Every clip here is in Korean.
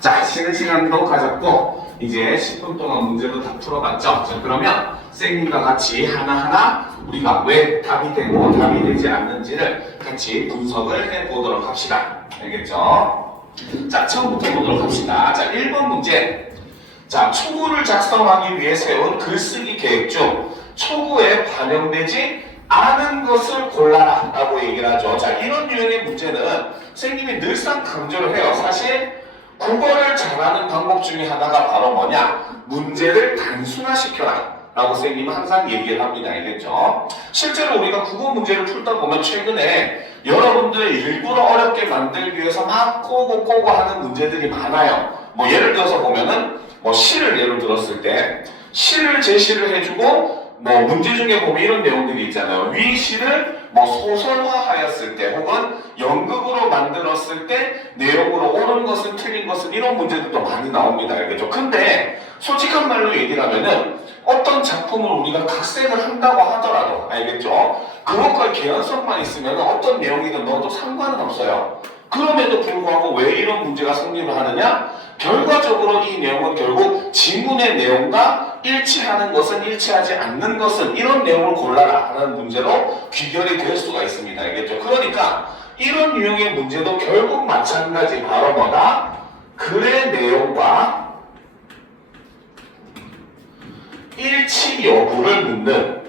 자, 쉬는 시간도 가졌고 이제 10분 동안 문제도 다 풀어봤죠. 자, 그러면 쌤님과 같이 하나하나 우리가 왜 답이 되고 답이 되지 않는지를 같이 분석을 해보도록 합시다. 알겠죠? 자, 처음부터 보도록 합시다. 자, 1번 문제. 자, 초구를 작성하기 위해 세운 글쓰기 계획 중 초구에 반영되지 않은 것을 골라라 라고 얘기를 하죠. 자, 이런 유형의 문제는 선생님이 늘상 강조를 해요. 사실 국어를 잘하는 방법 중에 하나가 바로 뭐냐? 문제를 단순화시켜라 라고 선생님은 항상 얘기를 합니다. 알겠죠? 실제로 우리가 국어 문제를 풀다 보면 최근에 여러분들의 일부러 어렵게 만들기 위해서 막 꼬고 하는 문제들이 많아요. 뭐 예를 들어서 보면은 뭐 시를 예를 들었을 때 시를 제시를 해주고 뭐 문제 중에 보면 이런 내용들이 있잖아요. 위 시를 뭐 소설화하였을 때 혹은 연극으로 만들었을 때 내용으로 옳은 것은 틀린 것은 이런 문제들도 많이 나옵니다. 알겠죠? 근데 솔직한 말로 얘기를 하면은 어떤 작품을 우리가 각색을 한다고 하더라도 알겠죠? 그것과 개연성만 있으면 어떤 내용이든 넣어도 상관은 없어요. 그럼에도 불구하고 왜 이런 문제가 성립을 하느냐? 결과적으로 이 내용은 결국 지문의 내용과 일치하는 것은 일치하지 않는 것은 이런 내용을 골라라 하는 문제로 귀결이 될 수가 있습니다. 알겠죠? 그러니까 이런 유형의 문제도 결국 마찬가지 바로 뭐다? 글의 내용과 일치 여부를 묻는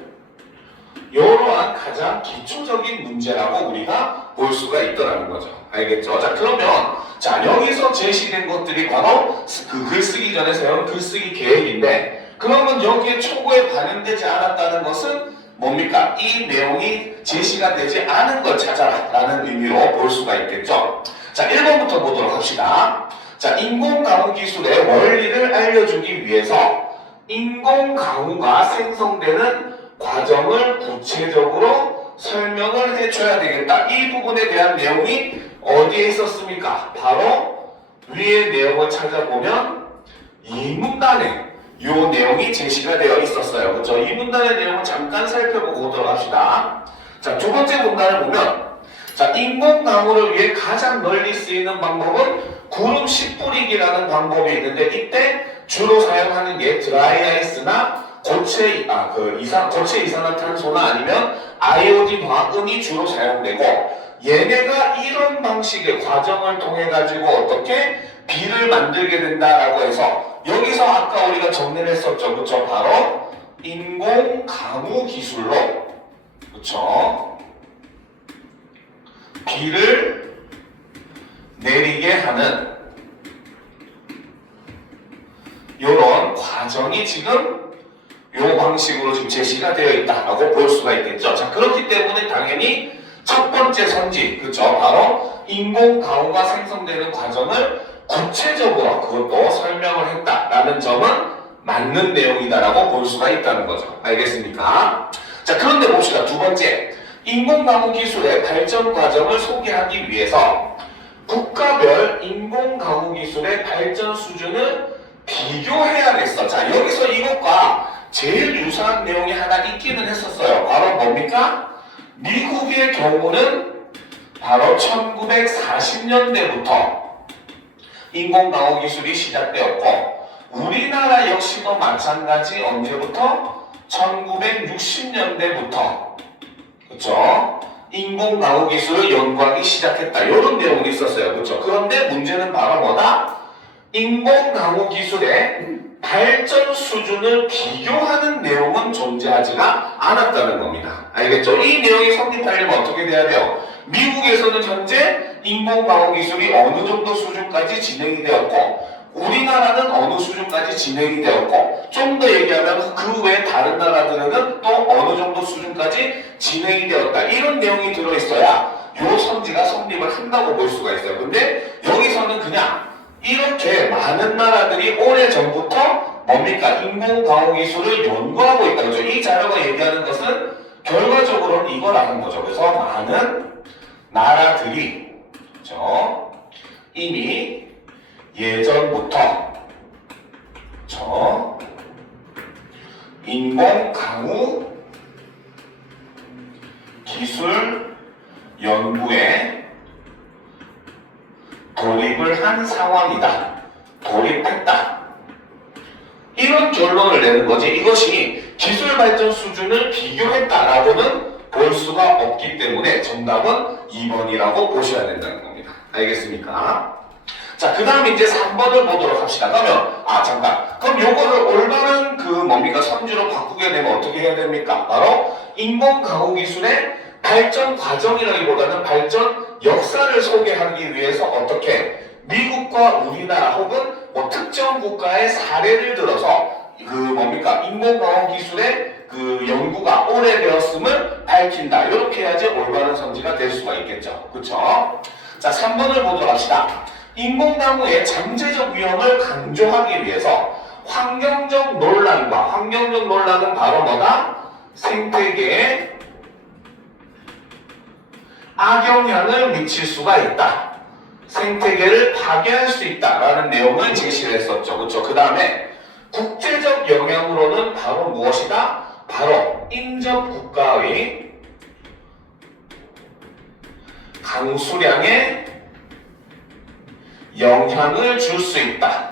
이러한 가장 기초적인 문제라고 우리가 볼 수가 있더라는 거죠. 알겠죠? 자, 그러면 자, 여기서 제시된 것들이 바로 그 글쓰기 전에 세운 글쓰기 계획인데 그러면 여기에 초고에 반영되지 않았다는 것은 뭡니까? 이 내용이 제시가 되지 않은 걸 찾아라 라는 의미로 볼 수가 있겠죠. 자, 1번부터 보도록 합시다. 자, 인공강우 기술의 원리를 알려주기 위해서 인공강우가 생성되는 과정을 구체적으로 설명을 해줘야 되겠다. 이 부분에 대한 내용이 어디에 있었습니까? 바로 위의 내용을 찾아보면 이 문단에 이 내용이 제시가 되어 있었어요. 그렇죠? 이 문단의 내용을 잠깐 살펴보고 오도록 합시다. 자, 두 번째 문단을 보면 자, 인공강우를 위해 가장 널리 쓰이는 방법은 구름 씨뿌리기라는 방법이 있는데 이때 주로 사용하는 게 드라이아이스나 고체 이산화탄소나 아니면 아이오딘화, 은이 주로 사용되고 얘네가 이런 방식의 과정을 통해 가지고 어떻게 비를 만들게 된다라고 해서 여기서 아까 우리가 정리를 했었죠. 그쵸? 바로 인공강우 기술로 그쵸? 비를 내리게 하는 이런 과정이 지금 이 방식으로 지금 제시가 되어 있다라고 볼 수가 있겠죠. 자, 그렇기 때문에 당연히 첫 번째 선지, 그쵸? 바로 인공강우가 생성되는 과정을 구체적으로 그것도 설명을 했다라는 점은 맞는 내용이다라고 볼 수가 있다는 거죠. 알겠습니까? 자, 그런데 봅시다. 두 번째, 인공강우 기술의 발전 과정을 소개하기 위해서 국가별 인공강우 기술의 발전 수준을 비교해야겠어. 자, 여기서 이것과 제일 유사한 내용이 하나 있기는 했었어요. 바로 뭡니까? 미국의 경우는 바로 1940년대부터 인공강우 기술이 시작되었고 우리나라 역시도 마찬가지 언제부터? 1960년대부터 그쵸? 인공강우 기술을 연구하기 시작했다. 이런 내용이 있었어요. 그쵸? 그런데 문제는 바로 뭐다? 인공강우 기술의 발전 수준을 비교하는 내용은 존재하지가 않았다는 겁니다. 알겠죠? 이 내용이 성립하려면 어떻게 돼야 돼요? 미국에서는 현재 인공강우 기술이 어느 정도 수준까지 진행이 되었고 우리나라는 어느 수준까지 진행이 되었고 좀 더 얘기하면 그 외 다른 나라들은 또 어느 정도 수준까지 진행이 되었다. 이런 내용이 들어있어야 요 선지가 성립을 한다고 볼 수가 있어요. 근데 여기서는 그냥 이렇게 많은 나라들이 오래전부터 뭡니까? 인공강우 기술을 연구하고 있다. 그죠? 이 자료가 얘기하는 것은 결과적으로는 이거라는 거죠. 그래서 많은 나라들이 그죠? 이미 예전부터 그죠? 인공강우 기술 연구에 돌입을 한 상황이다 도입했다. 이런 결론을 내는 거지 이것이 기술 발전 수준을 비교했다라고는 볼 수가 없기 때문에 정답은 2번이라고 보셔야 된다는 겁니다. 알겠습니까? 자, 그 다음에 이제 3번을 보도록 합시다. 그러면, 잠깐. 그럼 요거를 올바른 뭡니까? 선주로 바꾸게 되면 어떻게 해야 됩니까? 바로 인공가공기술의 발전 과정이라기보다는 발전 역사를 소개하기 위해서 어떻게 미국과 우리나라 혹은 뭐 특정 국가의 사례를 들어서 인공가공기술의 연구가 오래되었음을 밝힌다. 이렇게 해야지 올바른 선지가 될 수가 있겠죠. 그쵸? 자, 3번을 보도록 합시다. 인공나무의 잠재적 위험을 강조하기 위해서 환경적 논란은 바로 뭐다? 생태계에 악영향을 미칠 수가 있다. 생태계를 파괴할 수 있다라는 내용을 제시를 했었죠. 그렇죠? 그 다음에 국제적 영향으로는 바로 무엇이다? 바로 인접 국가의 강수량에 영향을 줄 수 있다.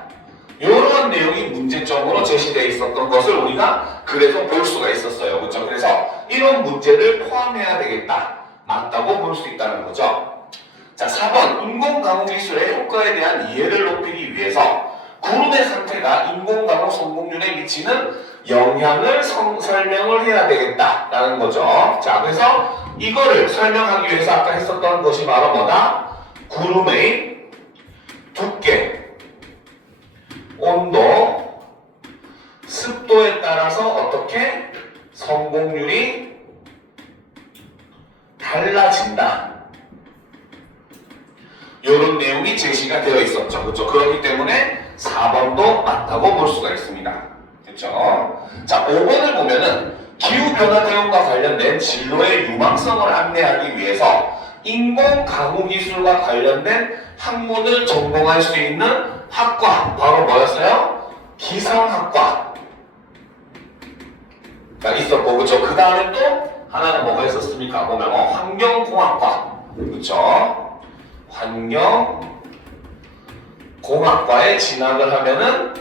이런 내용이 문제점으로 제시되어 있었던 것을 우리가 그래서 볼 수가 있었어요. 그렇죠? 그래서 이런 문제를 포함해야 되겠다. 맞다고 볼 수 있다는 거죠. 자, 4번 인공가공기술의 효과에 대한 이해를 높이기 위해서 구름의 상태가 인공가공 성공률에 미치는 영향을 설명을 해야 되겠다라는 거죠. 자, 그래서 이거를 설명하기 위해서 아까 했었던 것이 바로 뭐다? 구름의 두께, 온도, 습도에 따라서 어떻게 성공률이 달라진다. 이런 내용이 제시가 되어 있었죠. 그렇죠? 그렇기 때문에 4번도 맞다고 볼 수가 있습니다. 그렇죠? 자, 5번을 보면은 기후변화 대응과 관련된 진로의 유망성을 안내하기 위해서 인공가공기술과 관련된 학문을 전공할 수 있는 학과, 바로 뭐였어요? 기상학과가 있었고, 그렇죠? 그 다음에 또 하나가 뭐가 있었습니까? 보면 환경공학과, 그렇죠? 환경공학과에 진학을 하면은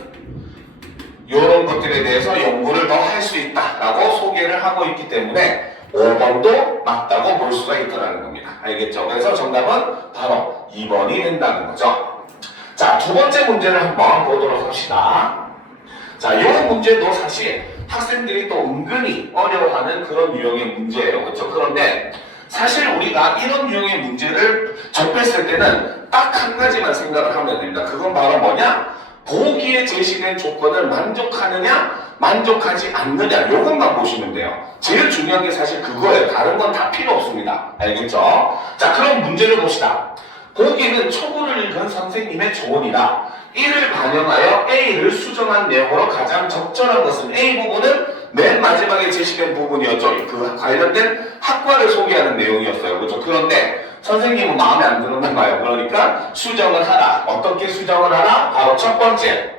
이런 것들에 대해서 연구를 더 할 수 있다라고 소개를 하고 있기 때문에 5번도 맞다고 볼 수가 있다는 겁니다. 알겠죠? 그래서 정답은 바로 2번이 된다는 거죠. 자, 두 번째 문제를 한번 보도록 합시다. 자, 이 문제도 사실 학생들이 또 은근히 어려워하는 그런 유형의 문제예요. 그렇죠? 그런데 사실 우리가 이런 유형의 문제를 접했을 때는 딱 한 가지만 생각을 하면 됩니다. 그건 바로 뭐냐? 보기에 제시된 조건을 만족하느냐, 만족하지 않느냐, 요것만 보시면 돼요. 제일 중요한 게 사실 그거예요. 다른 건 다 필요 없습니다. 알겠죠? 자, 그럼 문제를 봅시다. 보기는 초보를 읽은 선생님의 조언이다. 이를 반영하여 A를 수정한 내용으로 가장 적절한 것은 A 부분은 맨 마지막에 제시된 부분이었죠. 그 관련된 학과를 소개하는 내용이었어요. 그렇죠? 그런데 선생님은 마음에 안 드는 거예요. 그러니까 수정을 하라. 어떻게 수정을 하라? 바로 첫 번째.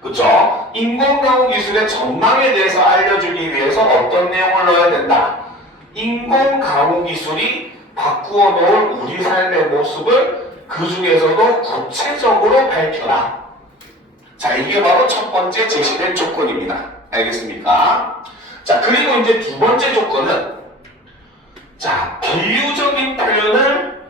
그렇죠? 인공가공기술의 전망에 대해서 알려주기 위해서 어떤 내용을 넣어야 된다? 인공가공기술이 바꾸어 놓을 우리 삶의 모습을 그 중에서도 구체적으로 밝혀라. 자, 이게 바로 첫 번째 제시된 조건입니다. 알겠습니까? 자, 그리고 이제 두 번째 조건은 자, 비유적인 표현을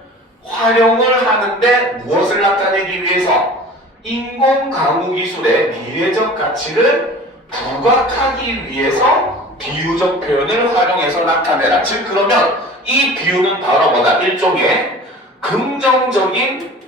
활용을 하는데 무엇을 나타내기 위해서 인공가공기술의 미래적 가치를 부각하기 위해서 비유적 표현을 활용해서 나타내라. 즉, 그러면 이 비유는 바로 뭐다? 일종의 긍정적인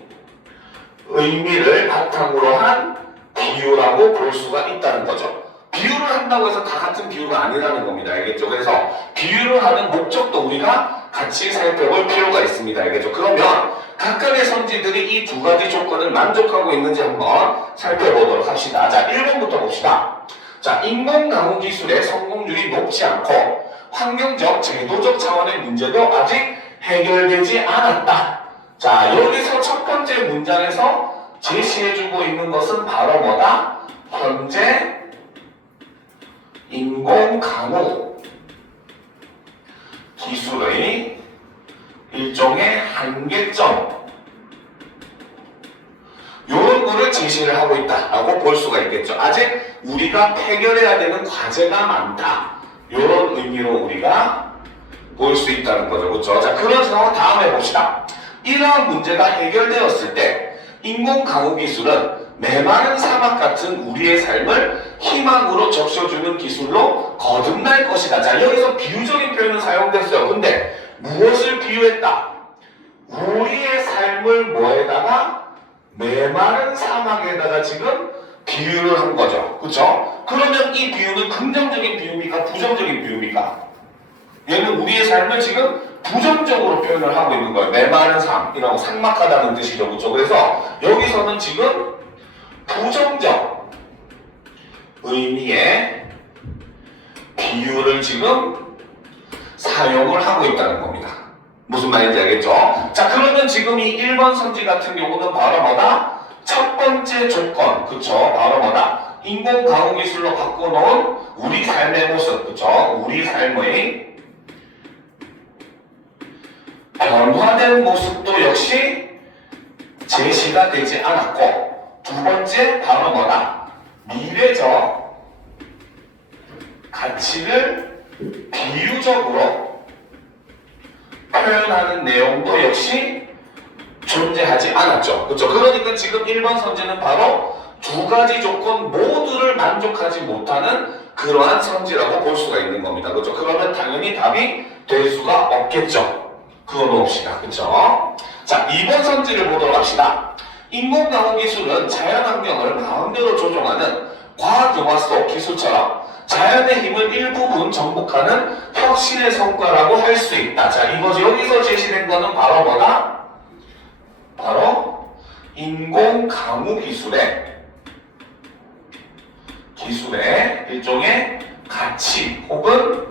의미를 바탕으로 한 비유라고 볼 수가 있다는 거죠. 비유를 한다고 해서 다 같은 비유가 아니라는 겁니다. 알겠죠? 그래서 비유를 하는 목적도 우리가 같이 살펴볼 필요가 있습니다. 알겠죠? 그러면 각각의 선지들이 이 두 가지 조건을 만족하고 있는지 한번 살펴보도록 합시다. 자, 1번부터 봅시다. 자, 인공가공기술의 성공률이 높지 않고 환경적, 제도적 차원의 문제도 아직 해결되지 않았다. 자, 여기서 첫 번째 문장에서 제시해주고 있는 것은 바로 뭐다? 현재 인공가공 기술의 일종의 한계점, 요런 거를 제시를 하고 있다라고 볼 수가 있겠죠. 아직 우리가 해결해야 되는 과제가 많다. 이런 의미로 우리가 볼 수 있다는 거죠. 그렇죠? 자, 그런 상황 다음에 봅시다. 이러한 문제가 해결되었을 때 인공 강우 기술은 메마른 사막 같은 우리의 삶을 희망으로 적셔주는 기술로 거듭날 것이다. 자, 여기서 비유적인 표현은 사용됐어요. 근데 무엇을 비유했다? 우리의 삶을 뭐에다가? 메마른 사막에다가 지금 비유를 한 거죠. 그렇죠? 그러면 이 비유는 긍정적인 비유입니까? 부정적인 비유입니까? 얘는 우리의 삶을 지금 부정적으로 표현을 하고 있는 거예요. 메마른 삶이라고 삭막하다는 뜻이죠. 그렇죠? 그래서 여기서는 지금 부정적 의미의 비유를 지금 사용을 하고 있다는 겁니다. 무슨 말인지 알겠죠? 자, 그러면 지금 이 1번 선지 같은 경우는 바로 뭐다? 첫 번째 조건, 그쵸? 바로 뭐다? 인공 강우 기술로 바꿔놓은 우리 삶의 모습, 그쵸? 우리 삶의 변화된 모습도 역시 제시가 되지 않았고, 두 번째 바로 뭐다? 미래적 가치를 비유적으로 표현하는 내용도 역시 존재하지 않았죠. 그렇죠? 그러니까 지금 1번 선지는 바로 두 가지 조건 모두를 만족하지 못하는 그러한 선지라고 볼 수가 있는 겁니다. 그렇죠? 그러면 당연히 답이 될 수가 없겠죠. 그거 놓읍시다. 그렇죠? 자, 2번 선지를 보도록 합시다. 인공강우 기술은 자연환경을 마음대로 조종하는 과학영화 속 기술처럼 자연의 힘을 일부분 정복하는 혁신의 성과라고 할 수 있다. 자, 이거죠. 여기서 제시된 거는 바로 뭐다? 바로 인공강우 기술의 일종의 가치 혹은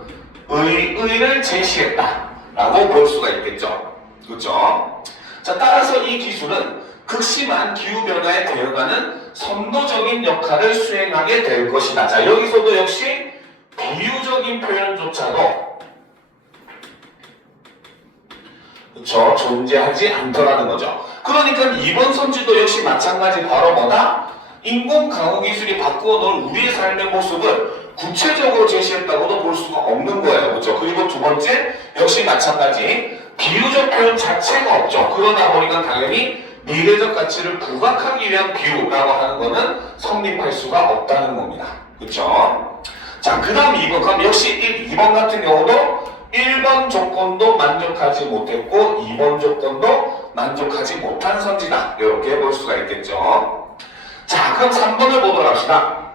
의의를 제시했다라고 볼 수가 있겠죠. 그렇죠? 자, 따라서 이 기술은 극심한 기후변화에 대응하는 선도적인 역할을 수행하게 될 것이다. 자, 여기서도 역시 비유적인 표현조차도 그쵸? 존재하지 않더라는 거죠. 그러니까 이번 선지도 역시 마찬가지 바로 뭐다? 인공강우 기술이 바꾸어 놓은 우리의 삶의 모습을 구체적으로 제시했다고도 볼 수가 없는 거예요. 그렇죠? 그리고 두 번째 역시 마찬가지 비유적 표현 자체가 없죠. 그러다 보니까 당연히 미래적 가치를 부각하기 위한 비유라고 하는 것은 성립할 수가 없다는 겁니다. 그렇죠? 자, 그 다음 2번. 그럼 역시 2번 같은 경우도 1번 조건도 만족하지 못했고 2번 조건도 만족하지 못한 선지다. 이렇게 볼 수가 있겠죠. 자, 그럼 3번을 보도록 합시다.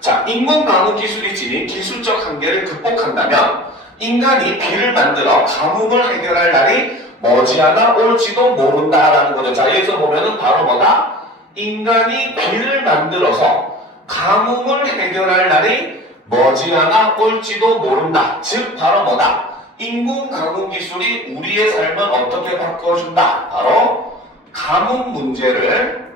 자, 인공강우 기술이 지닌 기술적 한계를 극복한다면 인간이 비를 만들어 가뭄을 해결할 날이 머지않아 올지도 모른다라는 거죠. 자, 여기서 보면은 바로 뭐다? 인간이 비를 만들어서 가뭄을 해결할 날이 머지않아 올지도 모른다. 즉 바로 뭐다? 인공강우 기술이 우리의 삶을 어떻게 바꿔준다? 바로 가뭄 문제를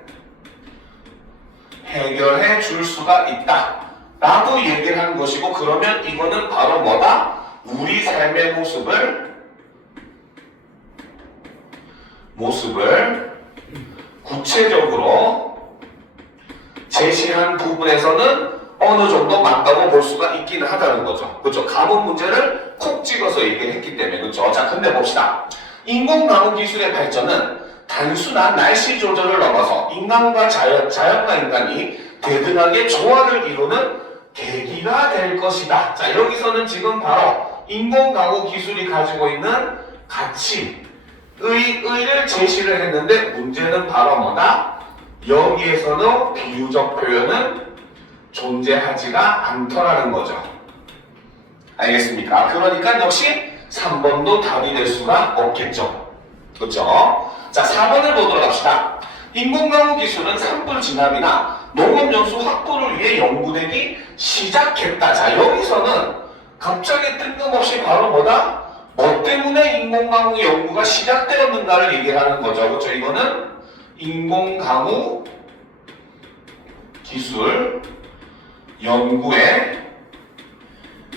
해결해 줄 수가 있다 라고 얘기를 한 것이고, 그러면 이거는 바로 뭐다? 우리 삶의 모습을 구체적으로 제시한 부분에서는 어느 정도 맞다고 볼 수가 있기는 하다는 거죠. 그렇죠? 가뭄 문제를 콕 찍어서 얘기했기 때문에. 그렇죠? 자, 근데 봅시다. 인공강우 기술의 발전은 단순한 날씨 조절을 넘어서 인간과 자연과 인간이 대등하게 조화를 이루는 계기가 될 것이다. 자, 여기서는 지금 바로 인공강우 기술이 가지고 있는 가치, 의를 제시를 했는데 문제는 바로 뭐다? 여기에서는 비유적 표현은 존재하지가 않더라는 거죠. 알겠습니까? 그러니까 역시 3번도 답이 될 수가 없겠죠. 그렇죠? 자, 4번을 보도록 합시다. 인공강우 기술은 산불 진압이나 농업연수 확보를 위해 연구되기 시작했다. 자, 여기서는 갑자기 뜬금없이 바로 뭐다? 뭐 때문에 인공강우 연구가 시작되었는가를 얘기하는 거죠. 그렇죠? 이거는 인공강우 기술 연구의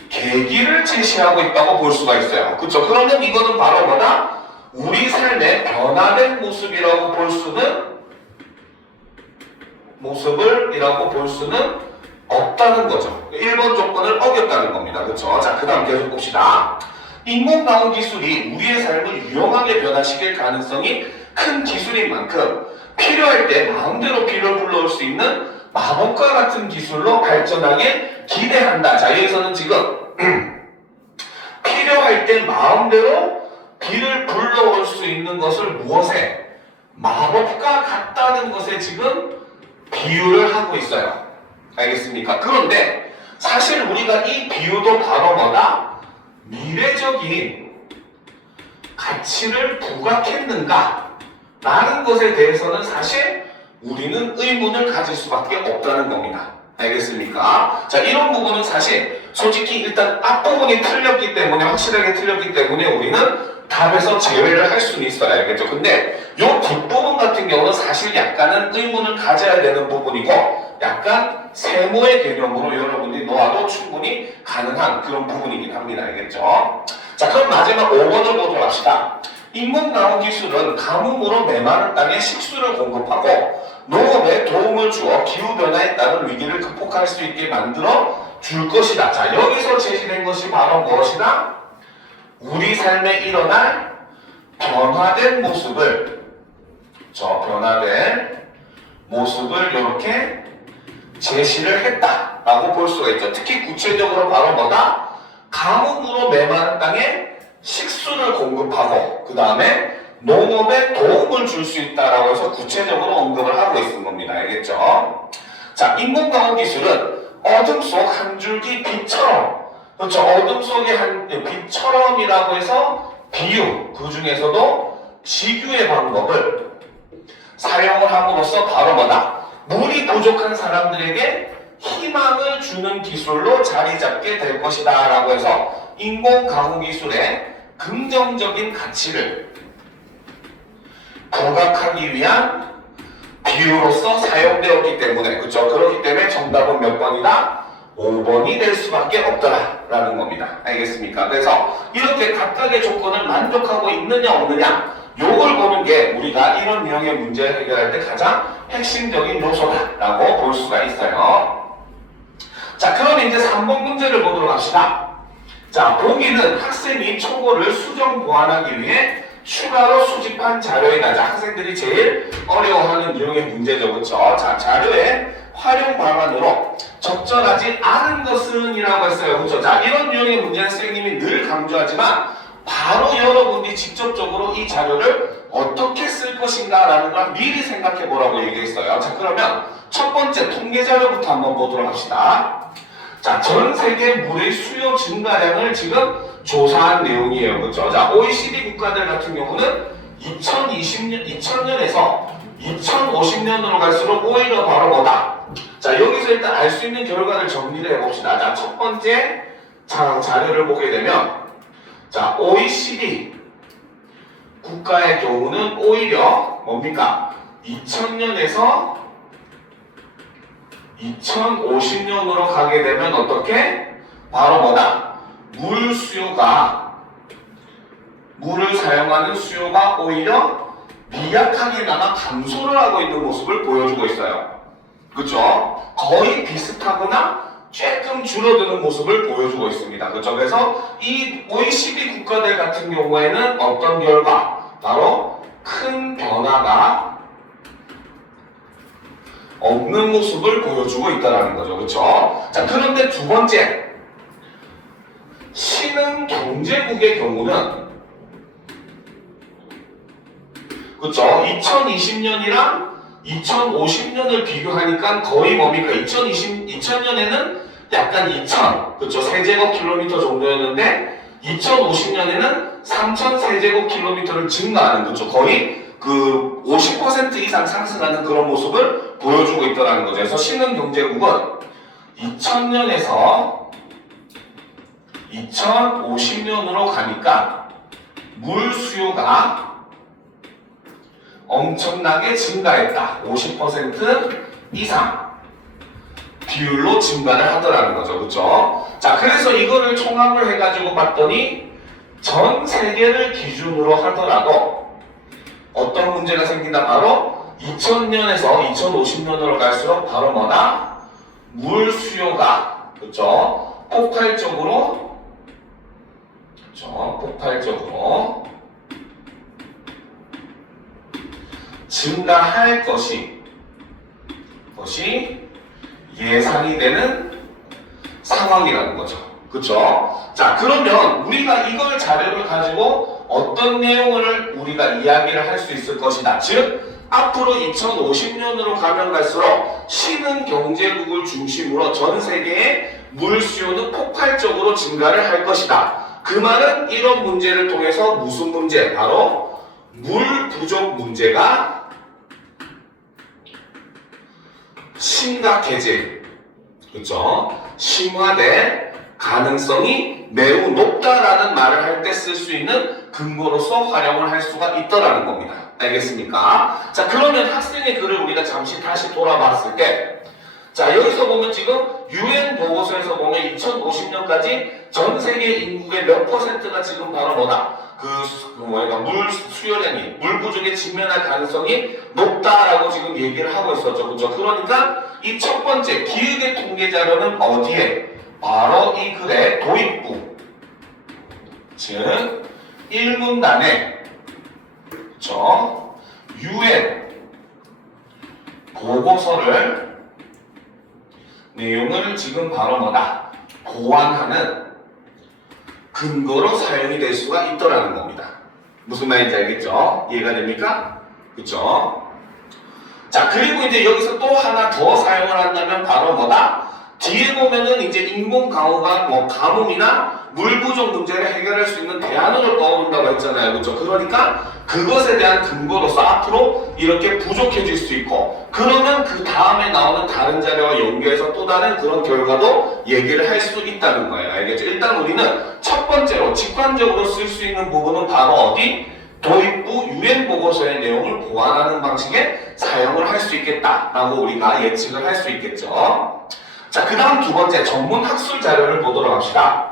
계기를 제시하고 있다고 볼 수가 있어요. 그렇죠? 그러면 이거는 바로 뭐다? 우리 삶의 변화된 모습이라고 볼 수는 모습을이라고 볼 수는 없다는 거죠. 1번 조건을 어겼다는 겁니다. 그렇죠? 자, 그 다음 계속 봅시다. 인공가공 기술이 우리의 삶을 유용하게 변화시킬 가능성이 큰 기술인 만큼 필요할 때 마음대로 비를 불러올 수 있는 마법과 같은 기술로 발전하길 기대한다. 자, 여기서는 지금 필요할 때 마음대로 비를 불러올 수 있는 것을 무엇에? 마법과 같다는 것에 지금 비유를 하고 있어요. 알겠습니까? 그런데 사실 우리가 이 비유도 바로 뭐다? 미래적인 가치를 부각했는가? 라는 것에 대해서는 사실 우리는 의문을 가질 수밖에 없다는 겁니다. 알겠습니까? 자, 이런 부분은 사실 솔직히 일단 앞부분이 틀렸기 때문에, 확실하게 틀렸기 때문에 우리는 답에서 제외를 할 수는 있어요. 알겠죠? 근데 이 뒷부분 같은 경우는 사실 약간은 의문을 가져야 되는 부분이고 약간 세모의 개념으로 여러분들이 놓아도 충분히 가능한 그런 부분이긴 합니다. 알겠죠? 자, 그럼 마지막 5번을 보도록 합시다. 인공가공 기술은 가뭄으로 메마른 땅에 식수를 공급하고 농업에 도움을 주어 기후변화에 따른 위기를 극복할 수 있게 만들어 줄 것이다. 자, 여기서 제시된 것이 바로 무엇이다? 우리 삶에 일어날 변화된 모습을, 변화된 모습을 이렇게 제시를 했다라고 볼 수가 있죠. 특히 구체적으로 바로 뭐다? 가뭄으로 메마른 땅에 식수를 공급하고 그 다음에 농업에 도움을 줄 수 있다라고 해서 구체적으로 언급을 하고 있는 겁니다. 알겠죠? 자, 인공가공 기술은 어둠 속 한 줄기 빛처럼, 그렇죠? 어둠 속의 한 빛처럼이라고 해서 비유, 그 중에서도 지규의 방법을 사용을 함으로써 바로 뭐다? 물이 부족한 사람들에게 희망을 주는 기술로 자리 잡게 될 것이다 라고 해서 인공가공 기술의 긍정적인 가치를 부각하기 위한 비유로서 사용되었기 때문에, 그렇죠? 그렇기 때문에 정답은 몇 번이다? 5번이 될 수밖에 없더라 라는 겁니다. 알겠습니까? 그래서 이렇게 각각의 조건을 만족하고 있느냐 없느냐, 요걸 보는 게 우리가 이런 유형의 문제를 해결할 때 가장 핵심적인 요소다라고 볼 수가 있어요. 자, 그럼 이제 3번 문제를 보도록 합시다. 자, 보기는 학생이 초고를 수정 보완하기 위해 추가로 수집한 자료이다. 자, 학생들이 제일 어려워하는 유형의 문제죠. 그렇죠? 자, 자료의 활용 방안으로 적절하지 않은 것은 이라고 했어요. 그렇죠? 자, 이런 유형의 문제는 선생님이 늘 강조하지만 바로 여러분들이 직접적으로 이 자료를 어떻게 쓸 것인가 라는 걸 미리 생각해 보라고 얘기했어요. 자, 그러면 첫 번째 통계 자료부터 한번 보도록 합시다. 자, 전 세계 물의 수요 증가량을 지금 조사한 내용이에요. 그렇죠? 자, OECD 국가들 같은 경우는 2000년에서 2050년으로 갈수록 오히려 바로 뭐다? 자, 여기서 일단 알 수 있는 결과를 정리를 해봅시다. 자, 첫 번째 자료를 보게 되면, 자, OECD 국가의 경우는 오히려 뭡니까? 2000년에서 2050년으로 가게 되면 어떻게? 바로 뭐다? 물을 사용하는 수요가 오히려 미약하게나마 감소를 하고 있는 모습을 보여주고 있어요. 그렇죠? 거의 비슷하거나 조금 줄어드는 모습을 보여주고 있습니다. 그렇죠? 그래서 이 OECD 국가들 같은 경우에는 어떤 결과? 바로 큰 변화가 없는 모습을 보여주고 있다는 거죠. 그렇죠? 자, 그런데 두 번째, 신흥 경제국의 경우는, 그렇죠? 2020년이랑 2050년을 비교하니까 거의 뭡니까? 2000년에는 약간 2000, 그렇죠? 세제곱킬로미터 정도였는데 2050년에는 3000 세제곱킬로미터를 증가하는, 그렇죠? 거의 그 50% 이상 상승하는 그런 모습을 보여주고 있다는 거죠. 그래서 신흥 경제국은 2000년에서 2050년으로 가니까 물 수요가 엄청나게 증가했다. 50% 이상 비율로 증가를 하더라는 거죠. 그렇죠? 자, 그래서 이거를 총합을 해가지고 봤더니 전 세계를 기준으로 하더라도 어떤 문제가 생긴다? 바로 2000년에서 2050년으로 갈수록 바로 뭐다? 물 수요가, 그쵸? 폭발적으로 증가할 것이 예상이 되는 상황이라는 거죠. 그쵸? 자, 그러면 우리가 이걸 자료를 가지고 어떤 내용을 우리가 이야기를 할 수 있을 것이다. 즉, 앞으로 2050년으로 가면 갈수록 신흥 경제국을 중심으로 전 세계의 물 수요는 폭발적으로 증가를 할 것이다. 그 말은 이런 문제를 통해서 무슨 문제? 바로 물 부족 문제가 심각해질, 그렇죠? 심화될 가능성이 매우 높다라는 말을 할 때 쓸 수 있는 근거로서 활용을 할 수가 있더라는 겁니다. 알겠습니까? 자, 그러면 학생의 글을 우리가 잠시 다시 돌아봤을 때, 자, 여기서 보면 지금 UN 보고서에서 보면 2050년까지 전 세계 인구의 몇 %가 지금 바로 뭐다? 물 수요량이, 물 부족에 직면할 가능성이 높다라고 지금 얘기를 하고 있었죠. 그죠? 그러니까 이 첫 번째 기획의 통계 자료는 어디에? 바로 이 글의 도입부. 즉, 1문단에, 그쵸? UN 보고서를 내용을 지금 바로 뭐다? 보완하는 근거로 사용이 될 수가 있더라는 겁니다. 무슨 말인지 알겠죠? 이해가 됩니까? 그쵸? 자, 그리고 이제 여기서 또 하나 더 사용을 한다면 바로 뭐다? 뒤에 보면은 이제 인공강우가 가뭄이나 물 부족 문제를 해결할 수 있는 대안으로 떠오른다고 했잖아요. 그렇죠? 그러니까 그것에 대한 근거로서 앞으로 이렇게 부족해질 수 있고, 그러면 그 다음에 나오는 다른 자료와 연계해서 또 다른 그런 결과도 얘기를 할 수 있다는 거예요. 알겠죠? 일단 우리는 첫 번째로 직관적으로 쓸 수 있는 부분은 바로 어디? 도입부 UN 보고서의 내용을 보완하는 방식에 사용을 할 수 있겠다라고 우리가 예측을 할 수 있겠죠. 자, 그 다음 두 번째 전문 학술 자료를 보도록 합시다.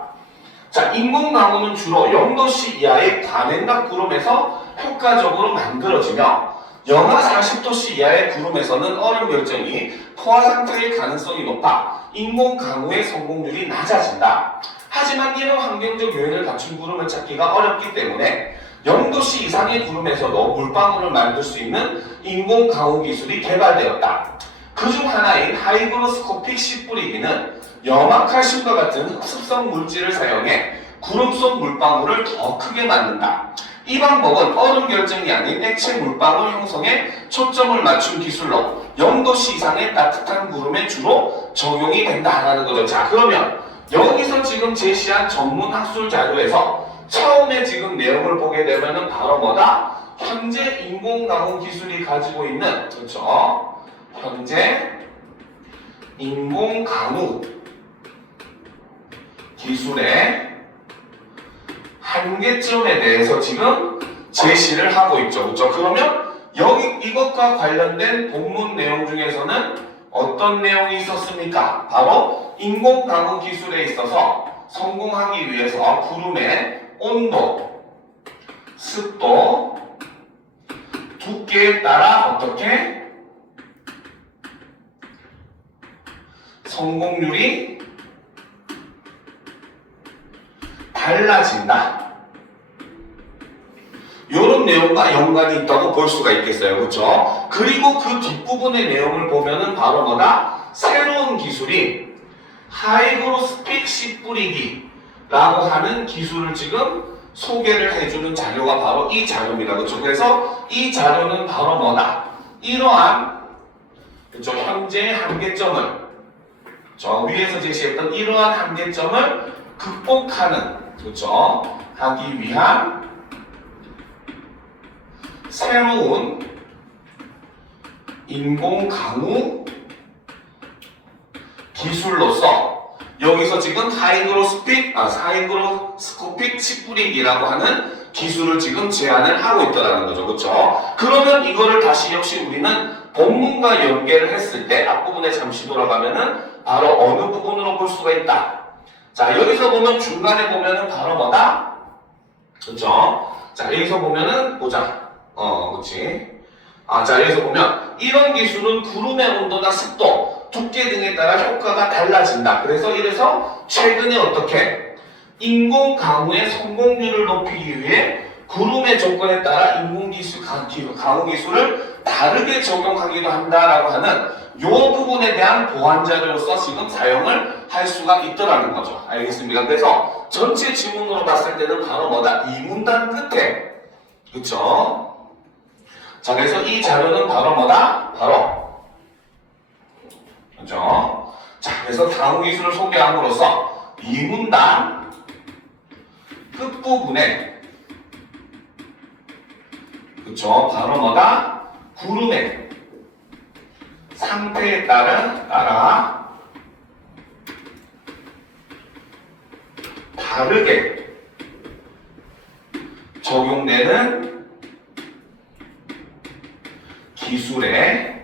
자, 인공강우는 주로 0도씨 이하의 과냉각 구름에서 효과적으로 만들어지며 영하 40도씨 이하의 구름에서는 얼음 결정이 포화 상태일 가능성이 높아 인공강우의 성공률이 낮아진다. 하지만 이런 환경적 요인을 갖춘 구름을 찾기가 어렵기 때문에 0도씨 이상의 구름에서도 물방울을 만들 수 있는 인공강우 기술이 개발되었다. 그중 하나인 하이그로스코픽 씨 뿌리기는 염화칼슘과 같은 흡습성 물질을 사용해 구름 속 물방울을 더 크게 만든다. 이 방법은 얼음 결정이 아닌 액체 물방울 형성에 초점을 맞춘 기술로 0도씨 이상의 따뜻한 구름에 주로 적용이 된다라는 거죠. 자, 그러면 여기서 지금 제시한 전문 학술 자료에서 처음에 지금 내용을 보게 되면은 바로 뭐다? 현재 인공강우 기술이 가지고 있는, 그렇죠? 현재 인공강우 기술의 한계점에 대해서 지금 제시를 하고 있죠. 그렇죠? 그러면 이것과 관련된 본문 내용 중에서는 어떤 내용이 있었습니까? 바로 인공강우 기술에 있어서 성공하기 위해서 구름의 온도, 습도, 두께에 따라 어떻게 성공률이 달라진다. 이런 내용과 연관이 있다고 볼 수가 있겠어요. 그렇죠? 그리고 그 뒷부분의 내용을 보면은 바로 뭐다? 새로운 기술이 하이그로스픽 씨 뿌리기라고 하는 기술을 지금 소개를 해주는 자료가 바로 이 자료입니다. 그렇죠? 그래서 이 자료는 바로 뭐다? 이러한, 그렇죠? 현재의 한계점을, 저 위에서 제시했던 이러한 한계점을 극복하는, 그렇죠? 하기 위한 새로운 인공강우 기술로서 여기서 지금 하이그로스코픽 씨 뿌리기라고 하는 기술을 지금 제안을 하고 있다는 거죠. 그렇죠? 그러면 이거를 다시 역시 우리는 본문과 연계를 했을 때 앞부분에 잠시 돌아가면은 바로 어느 부분으로 볼 수가 있다. 자, 여기서 보면 중간에 보면은 바로 뭐다? 그렇죠? 자, 여기서 보면은 보자. 그렇지? 자, 여기서 보면 이런 기술은 구름의 온도나 습도, 두께 등에 따라 효과가 달라진다. 그래서 이래서 최근에 어떻게 인공 강우의 성공률을 높이기 위해 구름의 조건에 따라 강우 기술을 다르게 적용하기도 한다라고 하는 이 부분에 대한 보완 자료로서 지금 사용을 할 수가 있더라는 거죠. 알겠습니까? 그래서 전체 지문으로 봤을 때는 바로 뭐다? 이 문단 끝에, 그쵸? 자, 그래서 이 자료는 바로 뭐다? 바로, 그죠? 자, 그래서 강우 기술을 소개함으로써 이 문단 끝부분에, 그쵸? 바로 뭐다? 구름의 상태에 따라 다르게 적용되는 기술의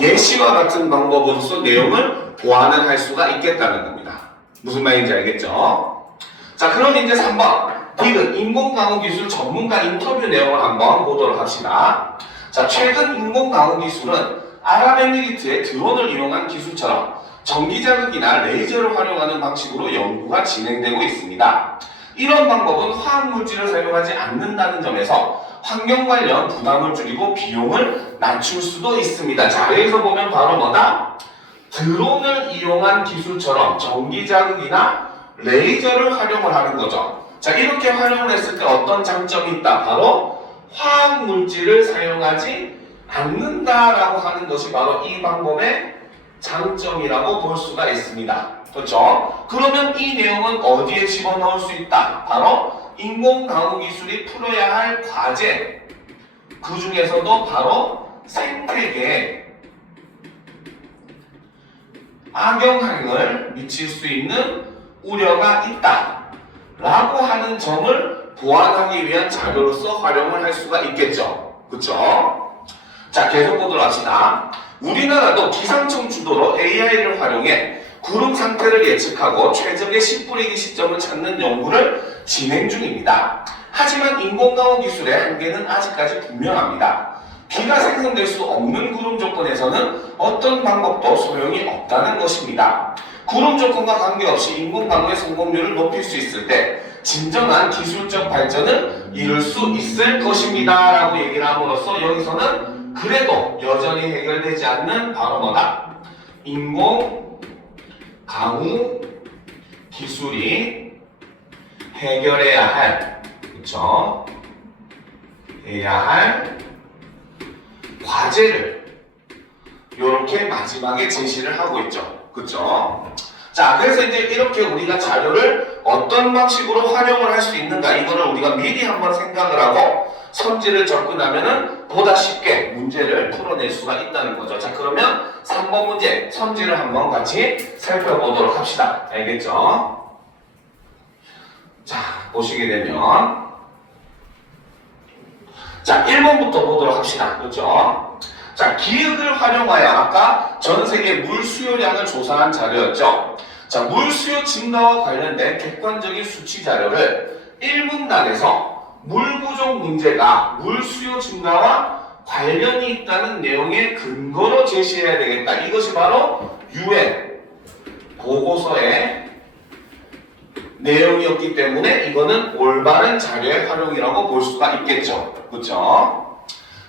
예시와 같은 방법으로서 내용을 보완을 할 수가 있겠다는 겁니다. 무슨 말인지 알겠죠? 자, 그럼 이제 3번 디귿 인공강우 기술 전문가 인터뷰 내용을 한번 보도록 합시다. 자, 최근 인공강우 기술은 아랍에미리트의 드론을 이용한 기술처럼 전기자극이나 레이저를 활용하는 방식으로 연구가 진행되고 있습니다. 이런 방법은 화학물질을 사용하지 않는다는 점에서 환경 관련 부담을 줄이고 비용을 낮출 수도 있습니다. 자, 여기서 보면 바로 뭐다? 드론을 이용한 기술처럼 전기자극이나 레이저를 활용을 하는 거죠. 자, 이렇게 활용을 했을 때 어떤 장점이 있다? 바로 화학물질을 사용하지 않는다라고 하는 것이 바로 이 방법의 장점이라고 볼 수가 있습니다. 그렇죠? 그러면 이 내용은 어디에 집어넣을 수 있다? 바로 인공강우 기술이 풀어야 할 과제, 그 중에서도 바로 생태계에 악영향을 미칠 수 있는 우려가 있다 라고 하는 점을 보완하기 위한 자료로서 활용을 할 수가 있겠죠. 그쵸? 자, 계속 보도록 합시다. 우리나라도 기상청 주도로 AI를 활용해 구름 상태를 예측하고 최적의 씨 뿌리기 시점을 찾는 연구를 진행 중입니다. 하지만 인공강우 기술의 한계는 아직까지 분명합니다. 비가 생성될 수 없는 구름 조건에서는 어떤 방법도 소용이 없다는 것입니다. 구름 조건과 관계없이 인공강우의 성공률을 높일 수 있을 때 진정한 기술적 발전을 이룰 수 있을 것입니다 라고 얘기를 함으로써 여기서는 그래도 여전히 해결되지 않는 바로 뭐다? 인공강우 기술이 해결해야 할, 그쵸? 해야 할 과제를 이렇게 마지막에 제시를 하고 있죠. 그쵸? 자, 그래서 이제 이렇게 우리가 자료를 어떤 방식으로 활용을 할 수 있는가, 이거를 우리가 미리 한번 생각을 하고 선지를 접근하면은 보다 쉽게 문제를 풀어낼 수가 있다는 거죠. 자, 그러면 3번 문제 선지를 한번 같이 살펴보도록 합시다. 알겠죠? 자, 보시게 되면 자, 1번부터 보도록 합시다. 그렇죠? 자, 기획을 활용하여 아까 전 세계 물 수요량을 조사한 자료였죠. 자, 물 수요 증가와 관련된 객관적인 수치 자료를 1문단에서 물 부족 문제가 물 수요 증가와 관련이 있다는 내용의 근거로 제시해야 되겠다. 이것이 바로 UN 보고서의 내용이었기 때문에 이거는 올바른 자료의 활용이라고 볼 수가 있겠죠. 그렇죠?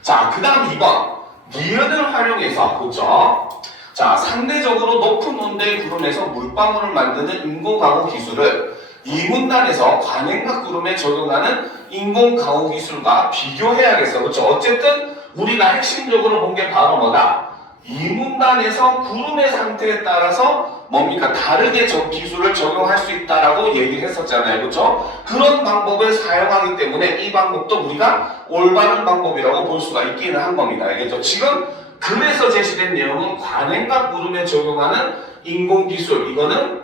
자, 그 다음 2번 니은을 활용해서, 그렇죠? 자, 상대적으로 높은 온도의 구름에서 물방울을 만드는 인공강우 기술을 이 문단에서 관행각 구름에 적용하는 인공강우 기술과 비교해야겠어. 그렇죠? 어쨌든 우리가 핵심적으로 본 게 바로 뭐다? 이 문단에서 구름의 상태에 따라서 뭡니까? 다르게 저 기술을 적용할 수 있다라고 얘기를 했었잖아요. 그렇죠? 그런 방법을 사용하기 때문에 이 방법도 우리가 올바른 방법이라고 볼 수가 있기는 한 겁니다. 알겠죠? 지금 글에서 제시된 내용은 관행각 구름에 적용하는 인공기술, 이거는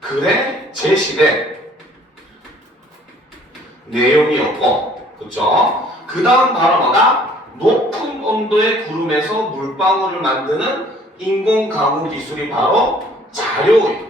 글에 제시된 내용이었고, 그렇죠? 그 다음 바로 뭐다? 높은 온도의 구름에서 물방울을 만드는 인공강우 기술이 바로 자료의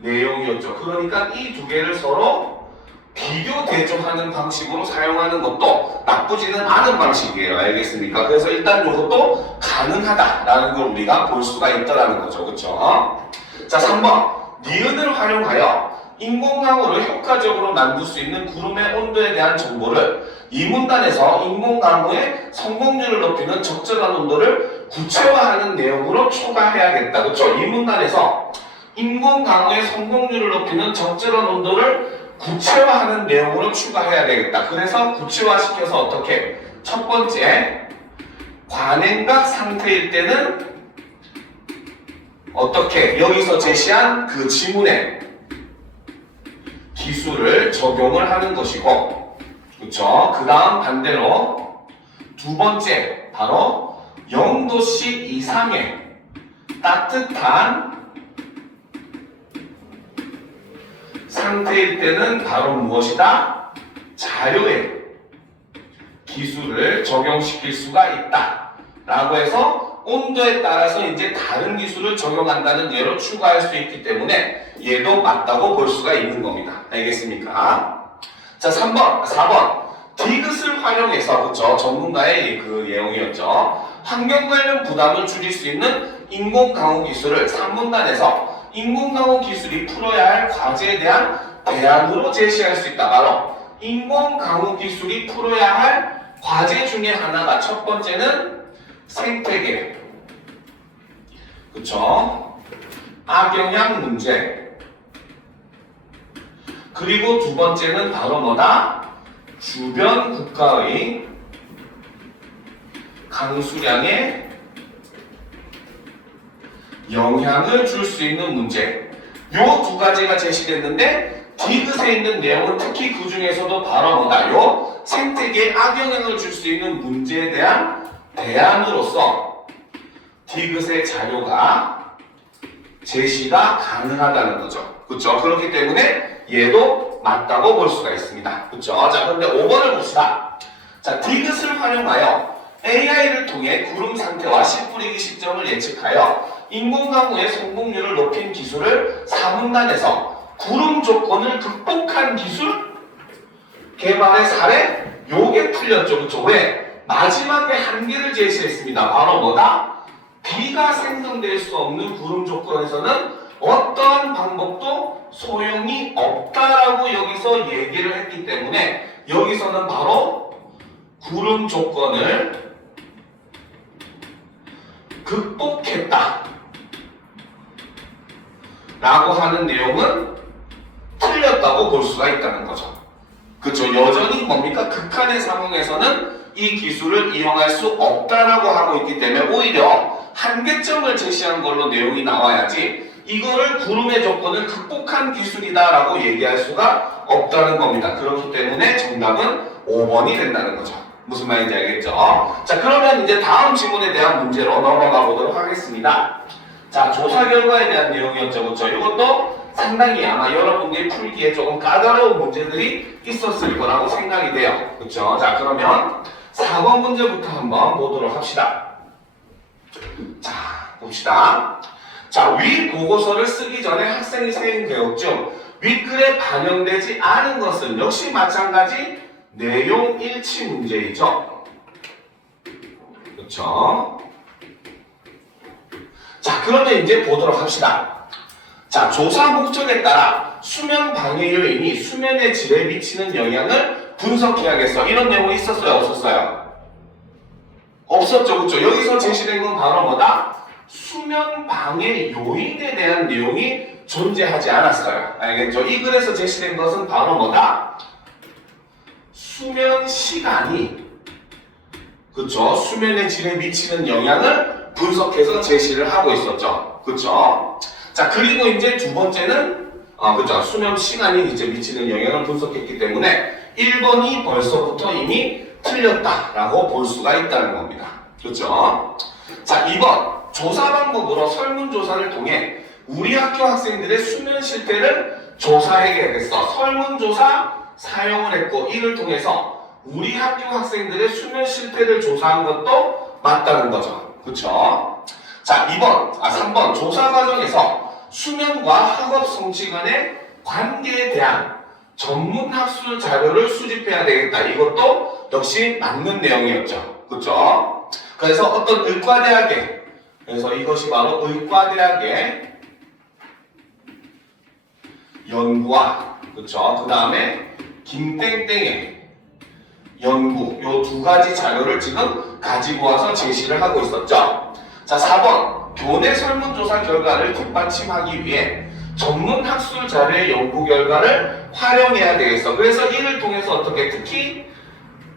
내용이었죠. 그러니까 이 두 개를 서로 비교 대조하는 방식으로 사용하는 것도 나쁘지는 않은 방식이에요. 알겠습니까? 그래서 일단 이것도 가능하다라는 걸 우리가 볼 수가 있다라는 거죠. 그쵸? 자, 3번. 니은을 활용하여 인공강우를 효과적으로 만들 수 있는 구름의 온도에 대한 정보를 이 문단에서 인공강우의 성공률을 높이는 적절한 온도를 구체화하는 내용으로 초과해야겠다. 그쵸? 이 문단에서 인공강우의 성공률을 높이는 적절한 온도를 구체화하는 내용으로 추가해야 되겠다. 그래서 구체화시켜서 어떻게? 첫 번째, 관행각 상태일 때는 어떻게? 여기서 제시한 그 지문에 기술을 적용을 하는 것이고, 그쵸? 그 다음 반대로 두 번째, 바로 0도씨 이상의 따뜻한 상태일 때는 바로 무엇이다? 자료에 기술을 적용시킬 수가 있다 라고 해서 온도에 따라서 이제 다른 기술을 적용한다는 예로 추가할 수 있기 때문에 얘도 맞다고 볼 수가 있는 겁니다. 알겠습니까? 자, 4번 디귿을 활용해서, 그쵸? 전문가의 그 내용이었죠. 환경 관련 부담을 줄일 수 있는 인공강우 기술을 3문단에서 인공강우 기술이 풀어야 할 과제에 대한 대안으로 제시할 수 있다. 바로 인공강우 기술이 풀어야 할 과제 중에 하나가 첫 번째는 생태계, 그쵸? 악영향 문제, 그리고 두 번째는 바로 뭐다? 주변 국가의 강수량에 영향을 줄 수 있는 문제. 요 두 가지가 제시됐는데 디귿에 있는 내용은 특히 그 중에서도 바로 뭐다? 요 생태계에 악영향을 줄 수 있는 문제에 대한 대안으로서 디귿의 자료가 제시가 가능하다는 거죠. 그렇죠? 그렇기 때문에 얘도 맞다고 볼 수가 있습니다. 그렇죠? 자, 그런데 5번을 봅시다. 자, 디귿을 활용하여 AI를 통해 구름 상태와 씨 뿌리기 시점을 예측하여 인공강우의 성공률을 높인 기술을 4문단에서 구름 조건을 극복한 기술 개발의 사례? 요게 틀렸죠. 그렇죠? 왜? 마지막에 한계를 제시했습니다. 바로 뭐다? 비가 생성될 수 없는 구름 조건에서는 어떠한 방법도 소용이 없다라고 여기서 얘기를 했기 때문에 여기서는 바로 구름 조건을 극복했다 라고 하는 내용은 틀렸다고 볼 수가 있다는 거죠. 그쵸? 여전히 뭡니까? 극한의 상황에서는 이 기술을 이용할 수 없다라고 하고 있기 때문에 오히려 한계점을 제시한 걸로 내용이 나와야지 이거를 구름의 조건을 극복한 기술이다 라고 얘기할 수가 없다는 겁니다. 그렇기 때문에 정답은 5번이 된다는 거죠. 무슨 말인지 알겠죠? 자, 그러면 이제 다음 지문에 대한 문제로 넘어가 보도록 하겠습니다. 자, 조사 결과에 대한 내용이었죠. 그렇죠? 이것도 상당히 아마 여러분들이 풀기에 조금 까다로운 문제들이 있었을 거라고 생각이 돼요. 그렇죠? 자, 그러면 4번 문제부터 한번 보도록 합시다. 자, 봅시다. 자, 위 보고서를 쓰기 전에 학생이 세운 교육 중 윗글에 반영되지 않은 것은 역시 마찬가지 내용 일치 문제이죠. 그렇죠? 자, 그러면 이제 보도록 합시다. 자, 조사 목적에 따라 수면 방해 요인이 수면의 질에 미치는 영향을 분석해야겠어. 이런 내용이 있었어요? 없었어요? 없었죠. 그렇죠? 여기서 제시된 건 바로 뭐다? 수면 방해 요인에 대한 내용이 존재하지 않았어요. 알겠죠? 이 글에서 제시된 것은 바로 뭐다? 수면 시간이, 그쵸? 수면의 질에 미치는 영향을 분석해서 제시를 하고 있었죠. 그쵸? 자, 그리고 이제 두 번째는, 그쵸? 수면 시간이 이제 미치는 영향을 분석했기 때문에 1번이 벌써부터 이미 틀렸다라고 볼 수가 있다는 겁니다. 그쵸? 자, 2번. 조사 방법으로 설문조사를 통해 우리 학교 학생들의 수면 실태를 조사해야겠어. 설문조사 사용을 했고 이를 통해서 우리 학교 학생들의 수면 실태를 조사한 것도 맞다는 거죠. 그쵸? 자, 3번 조사 과정에서 수면과 학업 성취 간의 관계에 대한 전문 학술 자료를 수집해야 되겠다. 이것도 역시 맞는 내용이었죠. 그렇죠? 그래서 어떤 의과대학에, 그래서 이것이 바로 의과대학의 연구와, 그렇죠? 그 다음에 김땡땡의 연구, 요 두 가지 자료를 지금 가지고 와서 제시를 하고 있었죠. 자, 4번. 교내 설문조사 결과를 뒷받침하기 위해 전문 학술 자료의 연구 결과를 활용해야 되겠어. 그래서 이를 통해서 어떻게, 특히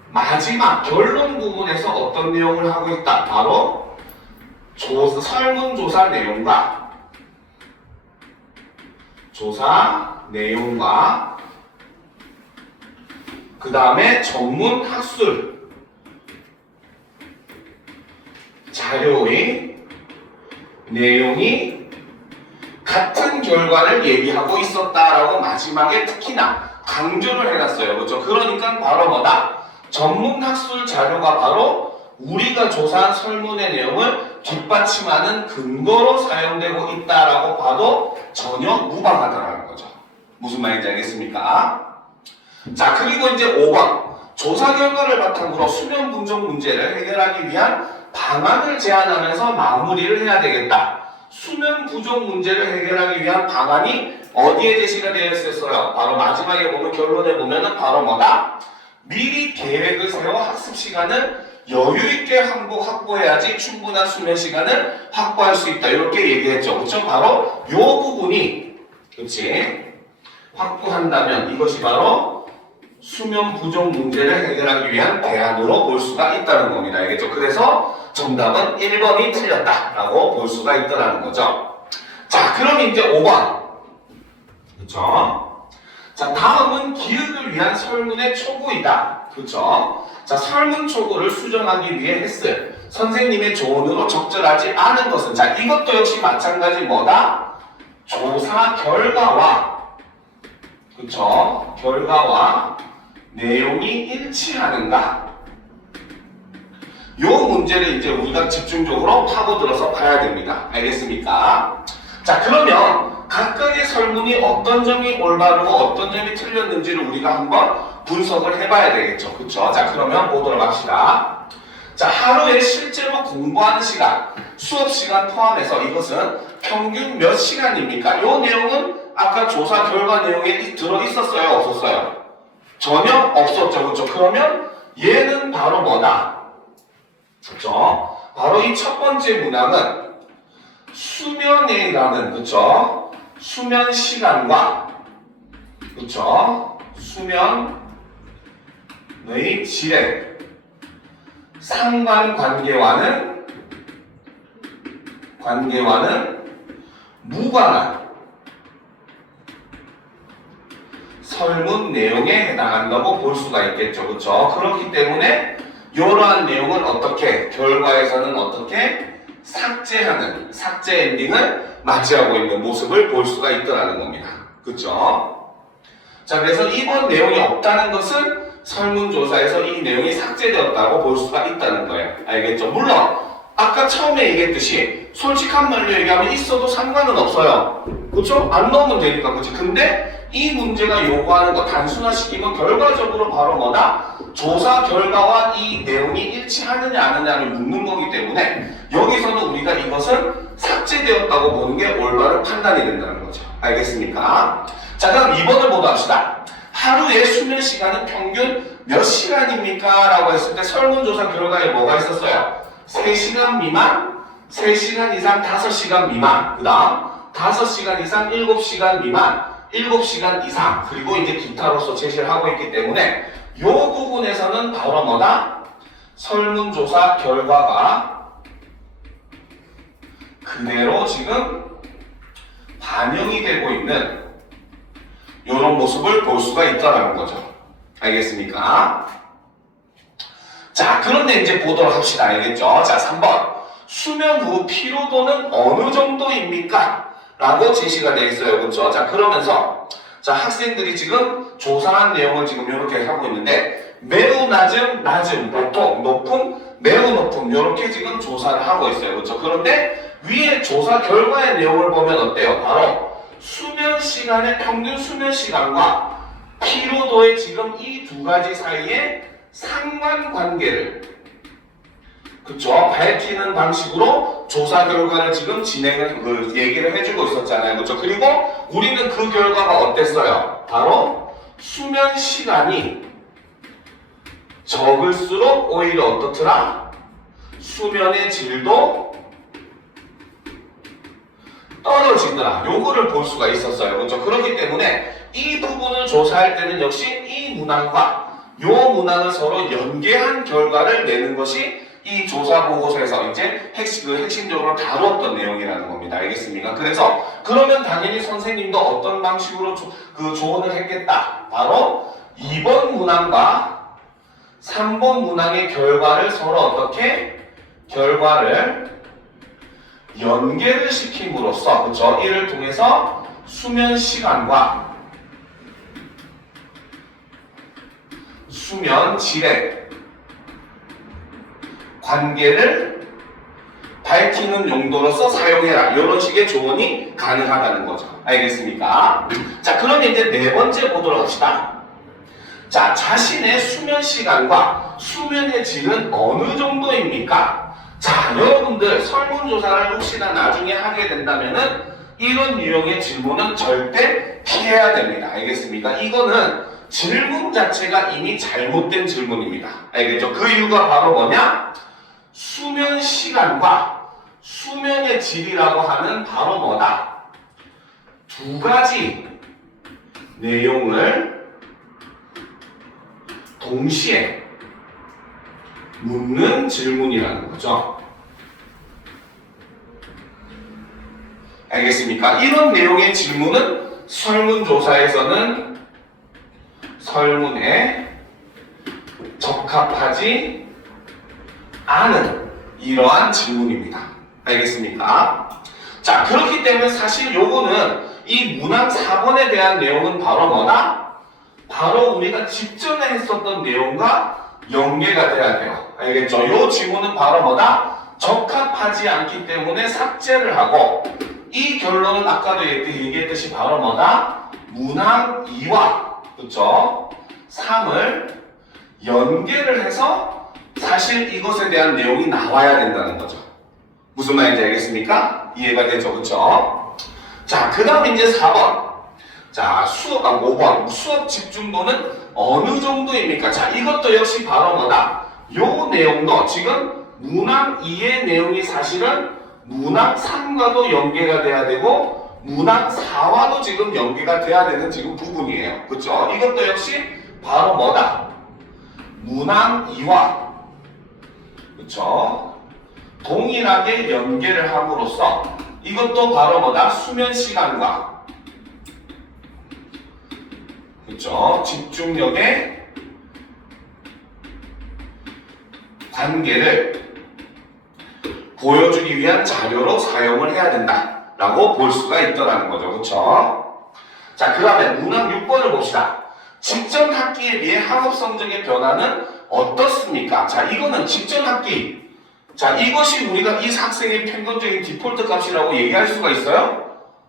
마지막 결론 부분에서 어떤 내용을 하고 있다. 바로 설문조사 내용과 그 다음에 전문 학술 자료의 내용이 같은 결과를 얘기하고 있었다라고 마지막에 특히나 강조를 해놨어요. 그렇죠? 그러니까 바로 뭐다? 전문 학술 자료가 바로 우리가 조사한 설문의 내용을 뒷받침하는 근거로 사용되고 있다라고 봐도 전혀 무방하다라는 거죠. 무슨 말인지 알겠습니까? 자, 그리고 이제 5번. 조사 결과를 바탕으로 수면 분석 문제를 해결하기 위한 방안을 제안하면서 마무리를 해야 되겠다. 수면 부족 문제를 해결하기 위한 방안이 어디에 제시가 되어 있었어요? 바로 마지막에 보면, 결론에 보면은 바로 뭐다? 미리 계획을 세워 학습 시간을 여유있게 확보해야지 충분한 수면 시간을 확보할 수 있다. 이렇게 얘기했죠. 그렇죠? 바로 요 부분이, 그렇지? 확보한다면 이것이 바로 수면 부족 문제를 해결하기 위한 대안으로 볼 수가 있다는 겁니다. 알겠죠? 그래서 정답은 1번이 틀렸다라고 볼 수가 있다는 거죠. 자, 그럼 이제 5번. 그렇죠? 자, 다음은 기획을 위한 설문의 초고이다. 그렇죠? 자, 설문 초고를 수정하기 위해 했을 선생님의 조언으로 적절하지 않은 것은, 자, 이것도 역시 마찬가지 뭐다? 조사 결과와, 그렇죠? 결과와 내용이 일치하는가? 요 문제를 이제 우리가 집중적으로 파고들어서 봐야 됩니다. 알겠습니까? 자, 그러면 각각의 설문이 어떤 점이 올바르고 어떤 점이 틀렸는지를 우리가 한번 분석을 해봐야 되겠죠. 그쵸? 자, 그러면 보도록 합시다. 자, 하루에 실제로 공부하는 시간, 수업 시간 포함해서 이것은 평균 몇 시간입니까? 요 내용은 아까 조사 결과 내용에 들어있었어요? 없었어요? 전혀 없었죠. 그쵸? 그러면 얘는 바로 뭐다? 그쵸? 바로 이 첫 번째 문항은 수면이라는, 그쵸? 수면 시간과, 그쵸? 수면의 질의 상관관계와는 무관한 설문 내용에 해당한다고 볼 수가 있겠죠. 그쵸? 그렇기 때문에 이러한 내용을 어떻게, 결과에서는 어떻게 삭제하는, 삭제 엔딩을 맞이하고 있는 모습을 볼 수가 있더라는 겁니다. 그쵸? 자, 그래서 이번 내용이 없다는 것은 설문조사에서 이 내용이 삭제되었다고 볼 수가 있다는 거예요. 알겠죠? 물론 아까 처음에 얘기했듯이 솔직한 말로 얘기하면 있어도 상관은 없어요. 그쵸? 안 넣으면 되니까. 그치? 근데 이 문제가 요구하는 거 단순화시키면 결과적으로 바로 뭐다? 조사 결과와 이 내용이 일치하느냐 안 하느냐를 묻는 거기 때문에 여기서는 우리가 이것은 삭제되었다고 보는 게 올바른 판단이 된다는 거죠. 알겠습니까? 자, 그럼 2번을 보도 합시다. 하루의 수면 시간은 평균 몇 시간입니까? 라고 했을 때 설문조사 결과에 뭐가 있었어요? 3시간 미만, 3시간 이상 5시간 미만, 그 다음 5시간 이상 7시간 미만, 7시간 이상, 그리고 이제 기타로서 제시를 하고 있기 때문에 이 부분에서는 바로 뭐다? 설문조사 결과가 그대로 지금 반영이 되고 있는 이런 모습을 볼 수가 있다는 거죠. 알겠습니까? 자, 그런데 이제 보도록 합시다. 알겠죠? 자, 3번. 수면 후 피로도는 어느 정도입니까? 라고 제시가 되어 있어요. 그렇죠? 자, 그러면서 자, 학생들이 지금 조사한 내용을 지금 이렇게 하고 있는데 매우 낮음, 보통, 높음, 매우 높음 이렇게 지금 조사를 하고 있어요. 그렇죠? 그런데 위에 조사 결과의 내용을 보면 어때요? 바로 수면 시간의 평균 수면 시간과 피로도의 지금 이 두 가지 사이에 상관관계를 그쵸? 밝히는 방식으로 조사 결과를 지금 얘기를 해주고 있었잖아요. 그쵸? 그리고 우리는 그 결과가 어땠어요? 바로 수면 시간이 적을수록 오히려 어떻더라? 수면의 질도 떨어지더라. 요거를 볼 수가 있었어요. 그렇죠? 그렇기 때문에 이 부분을 조사할 때는 역시 이 문항과 요 문항을 서로 연계한 결과를 내는 것이 이 조사 보고서에서 이제 핵심적으로 다루었던 내용이라는 겁니다. 알겠습니까? 그래서 그러면 당연히 선생님도 어떤 방식으로 조언을 했겠다. 바로 2번 문항과 3번 문항의 결과를 서로 어떻게 연계를 시킴으로써 그렇죠? 이를 통해서 수면 시간과 수면 질의 관계를 밝히는 용도로서 사용해라. 이런 식의 조언이 가능하다는 거죠. 알겠습니까? 자, 그럼 이제 네 번째 보도록 합시다. 자, 자신의 수면 시간과 수면의 질은 어느 정도입니까? 자, 여러분들 설문조사를 혹시나 나중에 하게 된다면은 이런 유형의 질문은 절대 피해야 됩니다. 알겠습니까? 이거는 질문 자체가 이미 잘못된 질문입니다. 알겠죠? 그 이유가 바로 뭐냐? 수면 시간과 수면의 질이라고 하는 바로 뭐다? 두 가지 내용을 동시에 묻는 질문이라는 거죠. 알겠습니까? 이런 내용의 질문은 설문조사에서는 설문에 적합하지 않은 이러한 질문입니다. 알겠습니까? 자, 그렇기 때문에 사실 요거는 이 문항 4번에 대한 내용은 바로 뭐다? 바로 우리가 직전에 했었던 내용과 연계가 돼야 돼요. 알겠죠? 요 질문은 바로 뭐다? 적합하지 않기 때문에 삭제를 하고 이 결론은 아까도 얘기했듯이 바로 뭐다? 문항 2와 그쵸? 3을 연계를 해서 사실 이것에 대한 내용이 나와야 된다는 거죠. 무슨 말인지 알겠습니까? 이해가 되죠? 그쵸? 자, 그 다음 이제 4번. 자, 5번. 수업 집중도는 어느 정도입니까? 자, 이것도 역시 바로 뭐다? 요 내용도 지금 문항 2의 내용이 사실은 문항 3과도 연계가 돼야 되고 문항 4와도 지금 연계가 돼야 되는 지금 부분이에요. 그쵸? 이것도 역시 바로 뭐다? 문항 2와 그쵸? 동일하게 연계를 함으로써 이것도 바로 뭐다? 수면 시간과 그쵸? 집중력의 관계를 보여주기 위한 자료로 사용을 해야 된다라고 볼 수가 있더라는 거죠. 그쵸? 자, 그 다음에 문항 6번을 봅시다. 직전 학기에 비해 학업 성적의 변화는 어떻습니까? 자, 이거는 직전 학기. 자, 이것이 우리가 이 학생의 평균적인 디폴트 값이라고 얘기할 수가 있어요?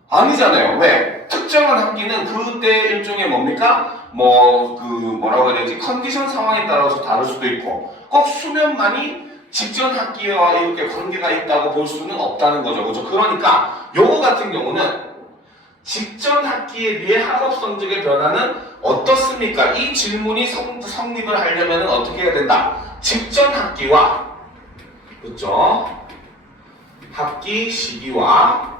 아니잖아요. 왜? 특정한 학기는 그때 일종의 뭡니까? 뭐라고 해야 되지? 컨디션 상황에 따라서 다를 수도 있고, 꼭 수면만이 직전 학기와 이렇게 관계가 있다고 볼 수는 없다는 거죠. 그렇죠? 그러니까 요거 같은 경우는 직전 학기에 비해 학업 성적의 변화는 어떻습니까? 이 질문이 성립을 하려면 어떻게 해야 된다? 직전 학기와 그렇죠? 학기 시기와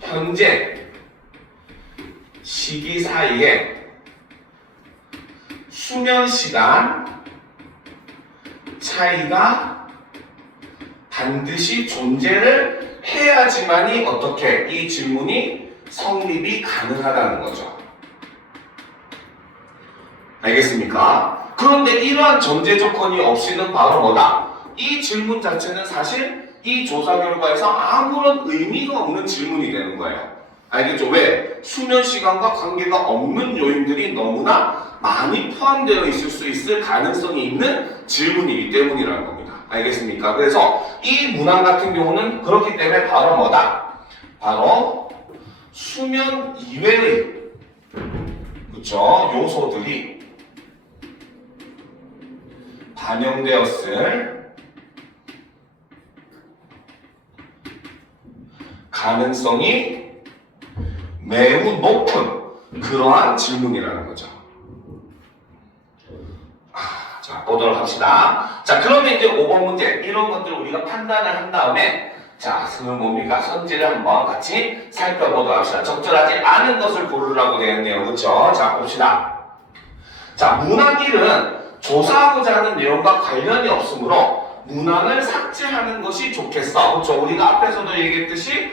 현재 시기 사이에 수면 시간 차이가 반드시 존재를 해야지만이 어떻게 이 질문이 성립이 가능하다는 거죠. 알겠습니까? 그런데 이러한 전제 조건이 없이는 바로 뭐다? 이 질문 자체는 사실 이 조사 결과에서 아무런 의미가 없는 질문이 되는 거예요. 알겠죠? 왜? 수면 시간과 관계가 없는 요인들이 너무나 많이 포함되어 있을 수 있을 가능성이 있는 질문이기 때문이라는 겁니다. 알겠습니까? 그래서 이 문항 같은 경우는 그렇기 때문에 바로 뭐다? 바로 수면 이외의 그쵸? 요소들이 반영되었을 가능성이 매우 높은 그러한 질문이라는 거죠. 자, 보도록 합시다. 자, 그러면 이제 5번 문제, 이런 것들을 우리가 판단을 한 다음에, 자, 뭡니까? 선지를 한번 같이 살펴보도록 합시다. 적절하지 않은 것을 고르라고 되어 있네요. 그쵸? 자, 봅시다. 자, 문항일은 조사하고자 하는 내용과 관련이 없으므로 문항을 삭제하는 것이 좋겠어. 그쵸? 우리가 앞에서도 얘기했듯이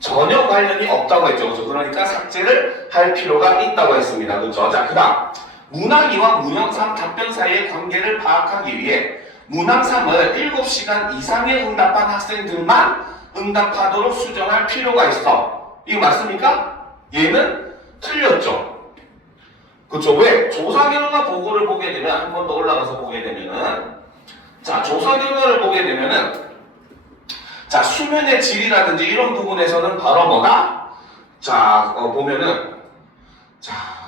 전혀 관련이 없다고 했죠. 그쵸? 그러니까 삭제를 할 필요가 있다고 했습니다. 그쵸? 자, 그 다음. 문항 2와 문항 3 답변 사이의 관계를 파악하기 위해 문항 3을 7시간 이상의 응답한 학생들만 응답하도록 수정할 필요가 있어. 이거 맞습니까? 얘는 틀렸죠. 그쵸? 왜? 조사 결과 보고를 보게 되면, 한 번 더 올라가서 보게 되면은, 자, 조사 결과를 보게 되면은, 자, 수면의 질이라든지 이런 부분에서는 바로 뭐다? 자, 보면은,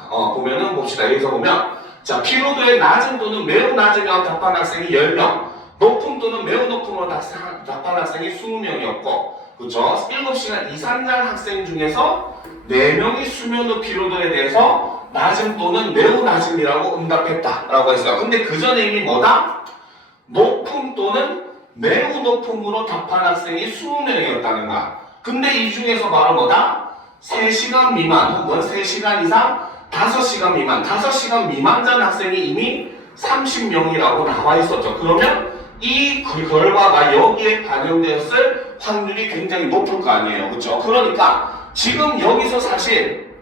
보면은 봅시다. 여기서 보면, 자, 피로도의 낮은 또는 매우 낮으며 답한 학생이 10명, 높은 또는 매우 높음으로 답한 학생이 20명이었고, 그쵸? 7시간 이상 잔 학생 중에서 4명이 수면 후 피로도에 대해서 낮음 또는 매우 낮음이라고 응답했다라고 했어요. 근데 그 전에 이미 뭐다? 높음 또는 매우 높음으로 답한 학생이 20명이었다는 거야. 근데 이 중에서 바로 뭐다? 3시간 미만 혹은 3시간 이상 5시간 미만, 5시간 미만 잔 학생이 이미 30명이라고 나와 있었죠. 그러면 이 결과가 여기에 반영되었을 확률이 굉장히 높을 거 아니에요. 그렇죠? 그러니까 지금 여기서 사실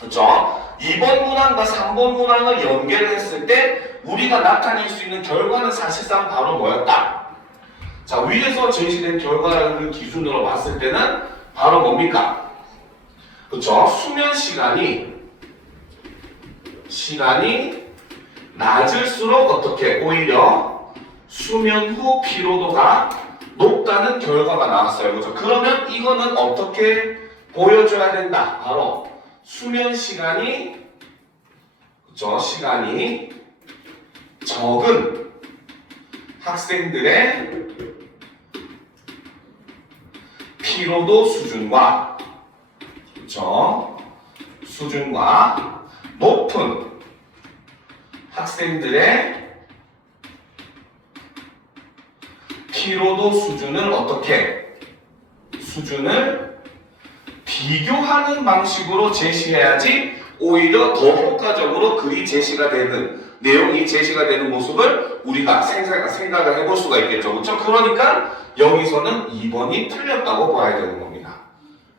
그렇죠? 2번 문항과 3번 문항을 연계를 했을 때 우리가 나타낼 수 있는 결과는 사실상 바로 뭐였다? 자, 위에서 제시된 결과를 기준으로 봤을 때는 바로 뭡니까? 그렇죠? 수면 시간이 낮을수록 어떻게 오히려 수면 후 피로도가 높다는 결과가 나왔어요. 그렇죠? 그러면 이거는 어떻게 보여줘야 된다? 바로 수면 시간이 그렇죠? 시간이 적은 학생들의 피로도 수준과 그렇죠? 수준과 높은 학생들의 피로도 수준을 어떻게 수준을 비교하는 방식으로 제시해야지 오히려 더 효과적으로 글이 제시가 되는 내용이 제시가 되는 모습을 우리가 생각을 해볼 수가 있겠죠. 그렇죠? 그러니까 여기서는 2번이 틀렸다고 봐야 되는 겁니다.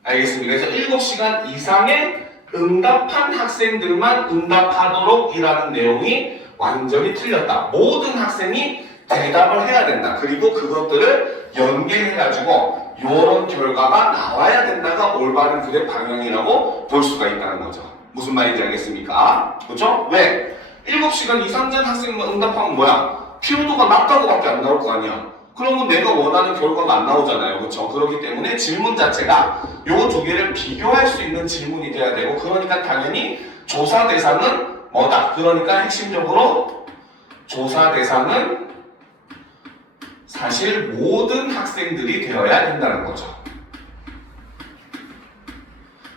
알겠습니까? 그래서 7시간 이상의 응답한 학생들만 응답하도록 이라는 내용이 완전히 틀렸다. 모든 학생이 대답을 해야 된다. 그리고 그것들을 연계해가지고 이런 결과가 나와야 된다가 올바른 글의 방향이라고 볼 수가 있다는 거죠. 무슨 말인지 알겠습니까? 그렇죠? 왜? 7시간 이상 잔 학생만 응답하면 뭐야? 피로도가 낮다고밖에 안 나올 거 아니야. 그러면 내가 원하는 결과가 안 나오잖아요. 그렇죠? 그렇기 때문에 질문 자체가 요 두 개를 비교할 수 있는 질문이 돼야 되고, 그러니까 당연히 조사 대상은 뭐다? 그러니까 핵심적으로 조사 대상은 사실 모든 학생들이 되어야 된다는 거죠.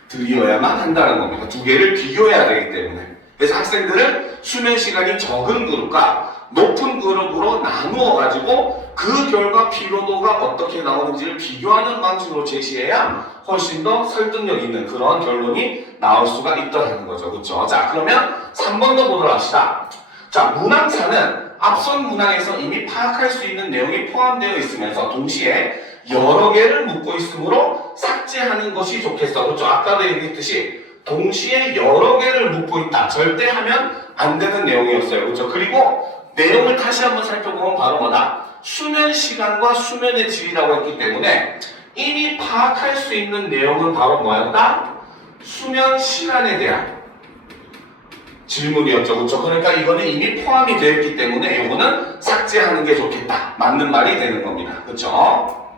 들이어야만 한다는 겁니다. 두 개를 비교해야 되기 때문에. 그래서 학생들을 수면 시간이 적은 그룹과 높은 그룹으로 나누어 가지고 그 결과 피로도가 어떻게 나오는지를 비교하는 방식으로 제시해야 훨씬 더 설득력 있는 그런 결론이 나올 수가 있다는 거죠. 그렇죠? 자, 그러면 3번 더 보도록 합시다. 자, 문항사는 앞선 문항에서 이미 파악할 수 있는 내용이 포함되어 있으면서 동시에 여러 개를 묻고 있으므로 삭제하는 것이 좋겠어. 그렇죠? 아까도 얘기했듯이 동시에 여러 개를 묻고 있다. 절대 하면 안 되는 내용이었어요. 그렇죠? 그리고 내용을 다시 한번 살펴보면 바로 뭐다? 수면 시간과 수면의 질이라고 했기 때문에 이미 파악할 수 있는 내용은 바로 뭐였다? 수면 시간에 대한 질문이었죠. 그렇죠? 그러니까 이거는 이미 포함이 되어 있기 때문에 이거는 삭제하는 게 좋겠다. 맞는 말이 되는 겁니다. 그렇죠?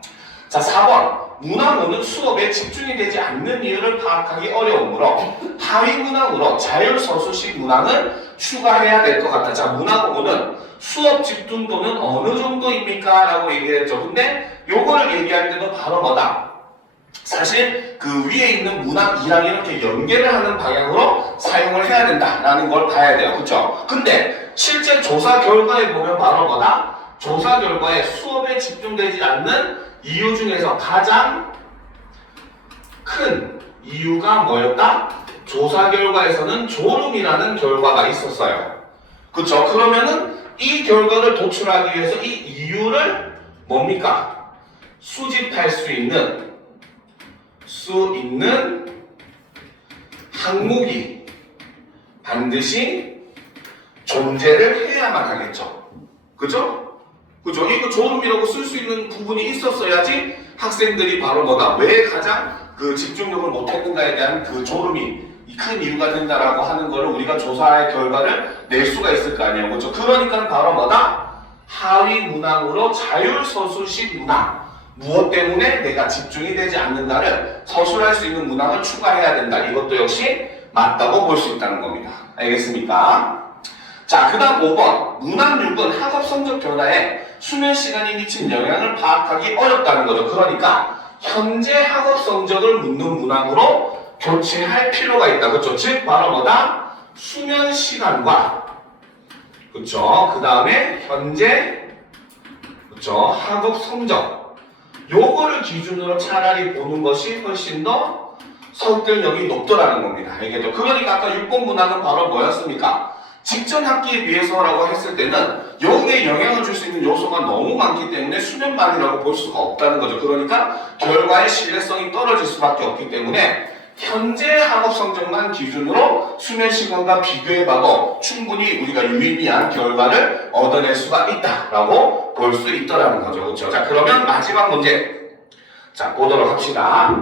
자, 4번. 문항호는 수업에 집중이 되지 않는 이유를 파악하기 어려우므로 하위 문항으로 자율서술식 문항을 추가해야 될 것 같다. 자, 문항호는 수업 집중도는 어느 정도입니까? 라고 얘기했죠. 근데 요거를 얘기할 때도 바로 뭐다? 사실 그 위에 있는 문항 2랑 이렇게 연계를 하는 방향으로 사용을 해야 된다라는 걸 봐야 돼요. 그쵸? 근데 실제 조사 결과에 보면 바로 뭐다? 조사 결과에 수업에 집중되지 않는 이유 중에서 가장 큰 이유가 뭐였다? 조사 결과에서는 졸음이라는 결과가 있었어요. 그쵸? 그러면은 이 결과를 도출하기 위해서 이 이유를 뭡니까? 수집할 수 있는 항목이 반드시 존재를 해야만 하겠죠. 그죠? 그죠? 이거 졸음이라고 쓸 수 있는 부분이 있었어야지 학생들이 바로 뭐다? 왜 가장 그 집중력을 못했는가에 대한 그 졸음이 큰 이유가 된다라고 하는 거를 우리가 조사의 결과를 낼 수가 있을 거 아니에요. 그렇죠? 그러니까 바로 뭐다? 하위 문항으로 자율서술식 문항. 무엇 때문에 내가 집중이 되지 않는다를 서술할 수 있는 문항을 추가해야 된다. 이것도 역시 맞다고 볼 수 있다는 겁니다. 알겠습니까? 자, 그 다음 5번. 문항 6은 학업 성적 변화에 수면 시간이 미친 영향을 파악하기 어렵다는 거죠. 그러니까 현재 학업 성적을 묻는 문항으로 교체할 필요가 있다. 그렇죠? 즉 바로 뭐다? 수면 시간과 그렇죠? 그 다음에 현재 그렇죠? 학업 성적 요거를 기준으로 차라리 보는 것이 훨씬 더 설득력이 높더라는 겁니다. 알겠죠? 그러니까 아까 6번 문항은 바로 뭐였습니까? 직전 학기에 비해서라고 했을 때는 여기에 영향을 줄 수 있는 요소가 너무 많기 때문에 수면만이라고 볼 수가 없다는 거죠. 그러니까 결과의 신뢰성이 떨어질 수밖에 없기 때문에 현재 학업 성적만 기준으로 수면 시간과 비교해봐도 충분히 우리가 유의미한 결과를 얻어낼 수가 있다라고 볼 수 있더라는 거죠. 그렇죠? 자, 그러면 마지막 문제. 자, 보도록 합시다.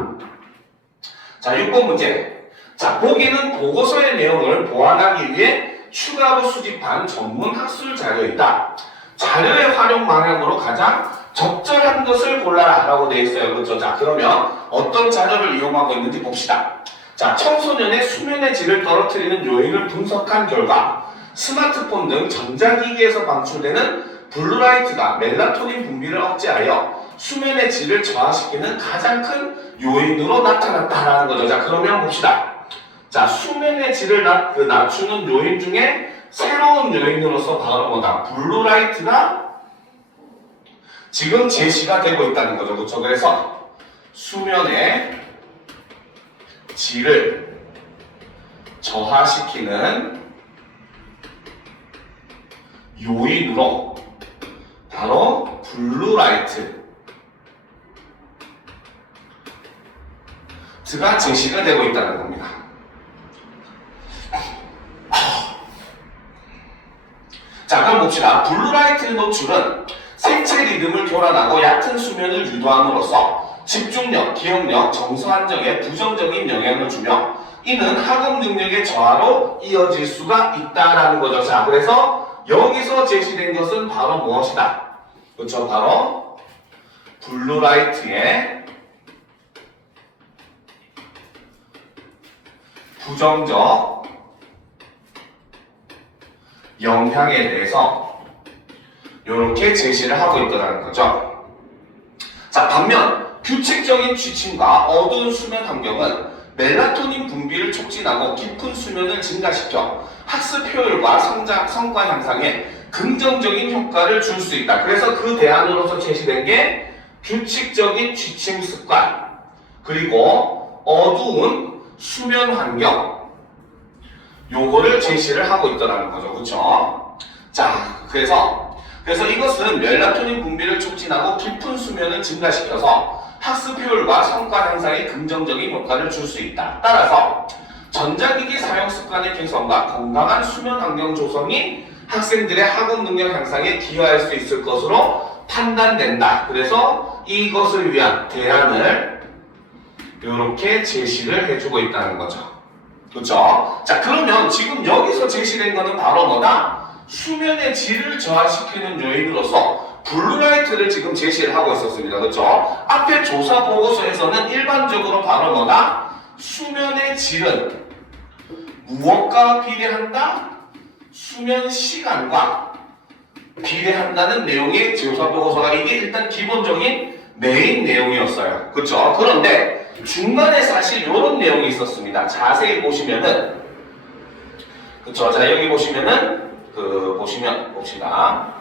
자, 6번 문제. 자, 보기는 보고서의 내용을 보완하기 위해 추가로 수집한 전문 학술 자료이다. 자료의 활용 방향으로 가장 적절한 것을 골라라 라고 되어 있어요. 그렇죠? 자, 그러면 어떤 자료를 이용하고 있는지 봅시다. 자, 청소년의 수면의 질을 떨어뜨리는 요인을 분석한 결과 스마트폰 등 전자기기에서 방출되는 블루라이트가 멜라토닌 분비를 억제하여 수면의 질을 저하시키는 가장 큰 요인으로 나타났다라는 거죠. 자, 그러면 봅시다. 자, 수면의 질을 낮추는 요인 중에 새로운 요인으로서 바로 뭐다? 블루라이트가 지금 제시가 되고 있다는 거죠. 그렇죠? 그래서 수면의 질을 저하시키는 요인으로 바로 블루라이트가 제시가 되고 있다는 겁니다. 자, 그럼 봅시다. 블루라이트 노출은 생체 리듬을 교란하고 얕은 수면을 유도함으로써 집중력, 기억력, 정서 안정에 부정적인 영향을 주며 이는 학업 능력의 저하로 이어질 수가 있다라는 거죠. 자, 그래서 여기서 제시된 것은 바로 무엇이다? 그렇죠? 바로 블루라이트의 부정적 영향에 대해서 이렇게 제시를 하고 있더라는 거죠. 자, 반면 규칙적인 취침과 어두운 수면 환경은 멜라토닌 분비를 촉진하고 깊은 수면을 증가시켜 학습 효율과 성과 향상에 긍정적인 효과를 줄 수 있다. 그래서 그 대안으로서 제시된 게 규칙적인 취침 습관, 그리고 어두운 수면 환경, 요거를 제시를 하고 있더라는 거죠. 그렇죠? 자, 그래서 이것은 멜라토닌 분비를 촉진하고 깊은 수면을 증가시켜서 학습 효율과 성과 향상에 긍정적인 효과를 줄 수 있다. 따라서 전자기기 사용 습관의 개선과 건강한 수면 환경 조성이 학생들의 학업 능력 향상에 기여할 수 있을 것으로 판단된다. 그래서 이것을 위한 대안을 이렇게 제시를 해주고 있다는 거죠. 그렇죠? 자, 그러면 지금 여기서 제시된 거는 바로 뭐다? 수면의 질을 저하시키는 요인으로서 블루라이트를 지금 제시를 하고 있었습니다. 그렇죠? 앞에 조사 보고서에서는 일반적으로 바로 뭐다? 수면의 질은 무엇과 비례한다? 수면 시간과 비례한다는 내용의 조사 보고서가 이게 일단 기본적인 메인 내용이었어요. 그렇죠? 그런데 중간에 사실 이런 내용이 있었습니다. 자세히 보시면은 그렇죠? 자 여기 보시면은 보시면 봅시다.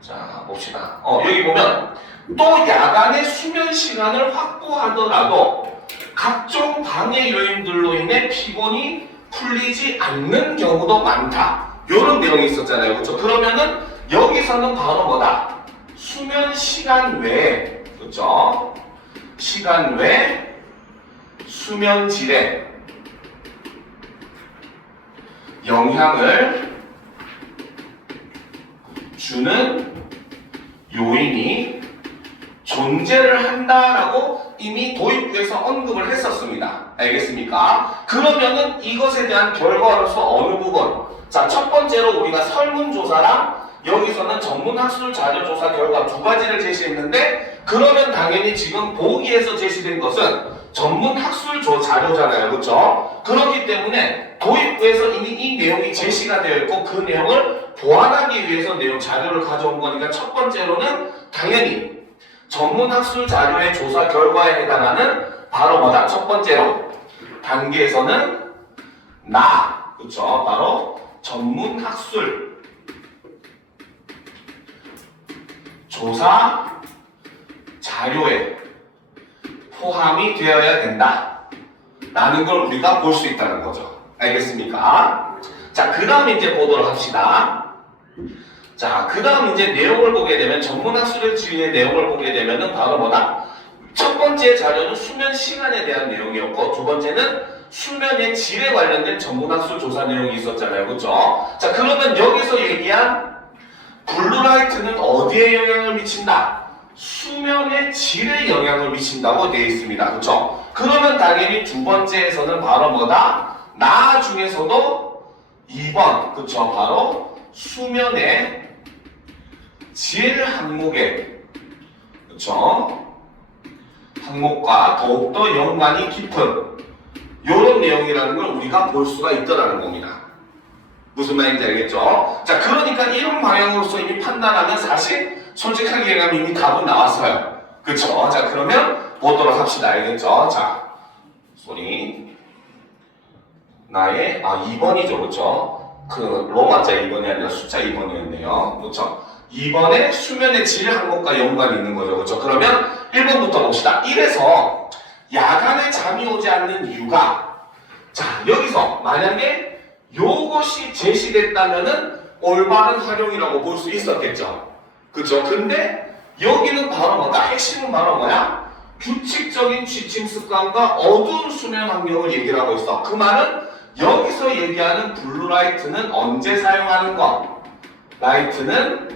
자 봅시다. 여기 보면 또 야간의 수면 시간을 확보하더라도 각종 방해 요인들로 인해 피곤이 풀리지 않는 경우도 많다. 이런 내용이 있었잖아요. 그렇죠? 그러면은 여기서는 바로 뭐다? 수면 시간 외에 그렇죠? 시간 외 수면 질에 영향을 주는 요인이 존재를 한다라고 이미 도입부에서 언급을 했었습니다. 알겠습니까? 그러면은 이것에 대한 결과로서 어느 부분? 자, 첫 번째로 우리가 설문조사랑 여기서는 전문학술 자료조사 결과 두 가지를 제시했는데 그러면 당연히 지금 보기에서 제시된 것은 전문학술 자료잖아요. 그렇죠? 그렇기 때문에 도입부에서 이미 이 내용이 제시가 되어 있고 그 내용을 보완하기 위해서 내용 자료를 가져온 거니까 첫 번째로는 당연히 전문학술 자료의 조사 결과에 해당하는 바로 뭐다? 첫 번째로 단계에서는 그렇죠? 바로 전문학술 조사 자료에 포함이 되어야 된다 라는 걸 우리가 볼 수 있다는 거죠. 알겠습니까? 자, 그 다음 이제 보도록 합시다. 자, 그 다음 이제 내용을 보게 되면 전문학술의 내용을 보게 되면은 바로 뭐다? 첫 번째 자료는 수면 시간에 대한 내용이었고 두 번째는 수면의 질에 관련된 전문학술 조사 내용이 있었잖아요. 그렇죠? 자, 그러면 여기서 얘기한 블루라이트는 어디에 영향을 미친다? 수면의 질에 영향을 미친다고 되어 있습니다. 그렇죠? 그러면 당연히 두 번째에서는 바로 뭐다? 중에서도 2번 그렇죠? 바로 수면의 질 항목에 그렇죠? 항목과 더욱더 연관이 깊은 이런 내용이라는 걸 우리가 볼 수가 있더라는 겁니다. 무슨 말인지 알겠죠? 자, 그러니까 이런 방향으로서 이미 판단하면 사실 솔직하게 얘기하면 이미 답은 나왔어요. 그쵸? 자, 그러면 보도록 합시다. 알겠죠? 자, 나의 2번이죠. 그쵸? 로마자 2번이 아니라 숫자 2번이었네요. 그쵸? 2번에 수면의 질 항목과 연관이 있는 거죠. 그쵸? 그러면 1번부터 봅시다. 1에서 야간에 잠이 오지 않는 이유가 자, 여기서 만약에 요것이 제시됐다면은 올바른 활용이라고 볼 수 있었겠죠. 그쵸? 근데 여기는 바로 뭐다? 핵심은 바로 뭐야? 규칙적인 취침 습관과 어두운 수면 환경을 얘기를 하고 있어. 그 말은 여기서 얘기하는 블루라이트는 언제 사용하는 것? 라이트는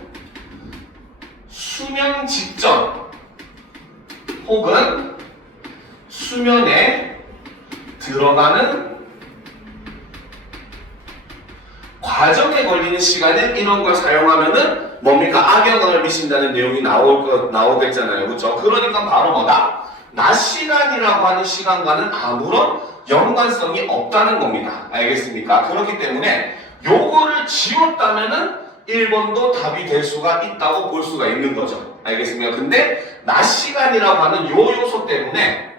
수면 직전 혹은 수면에 들어가는 과정에 걸리는 시간에 이런 걸 사용하면은 뭡니까? 악영향을 미친다는 내용이 나오겠잖아요. 그렇죠? 그러니까 바로 뭐다? 낮 시간이라고 하는 시간과는 아무런 연관성이 없다는 겁니다. 알겠습니까? 그렇기 때문에 요거를 지웠다면은 1번도 답이 될 수가 있다고 볼 수가 있는 거죠. 알겠습니까? 근데 낮 시간이라고 하는 요 요소 때문에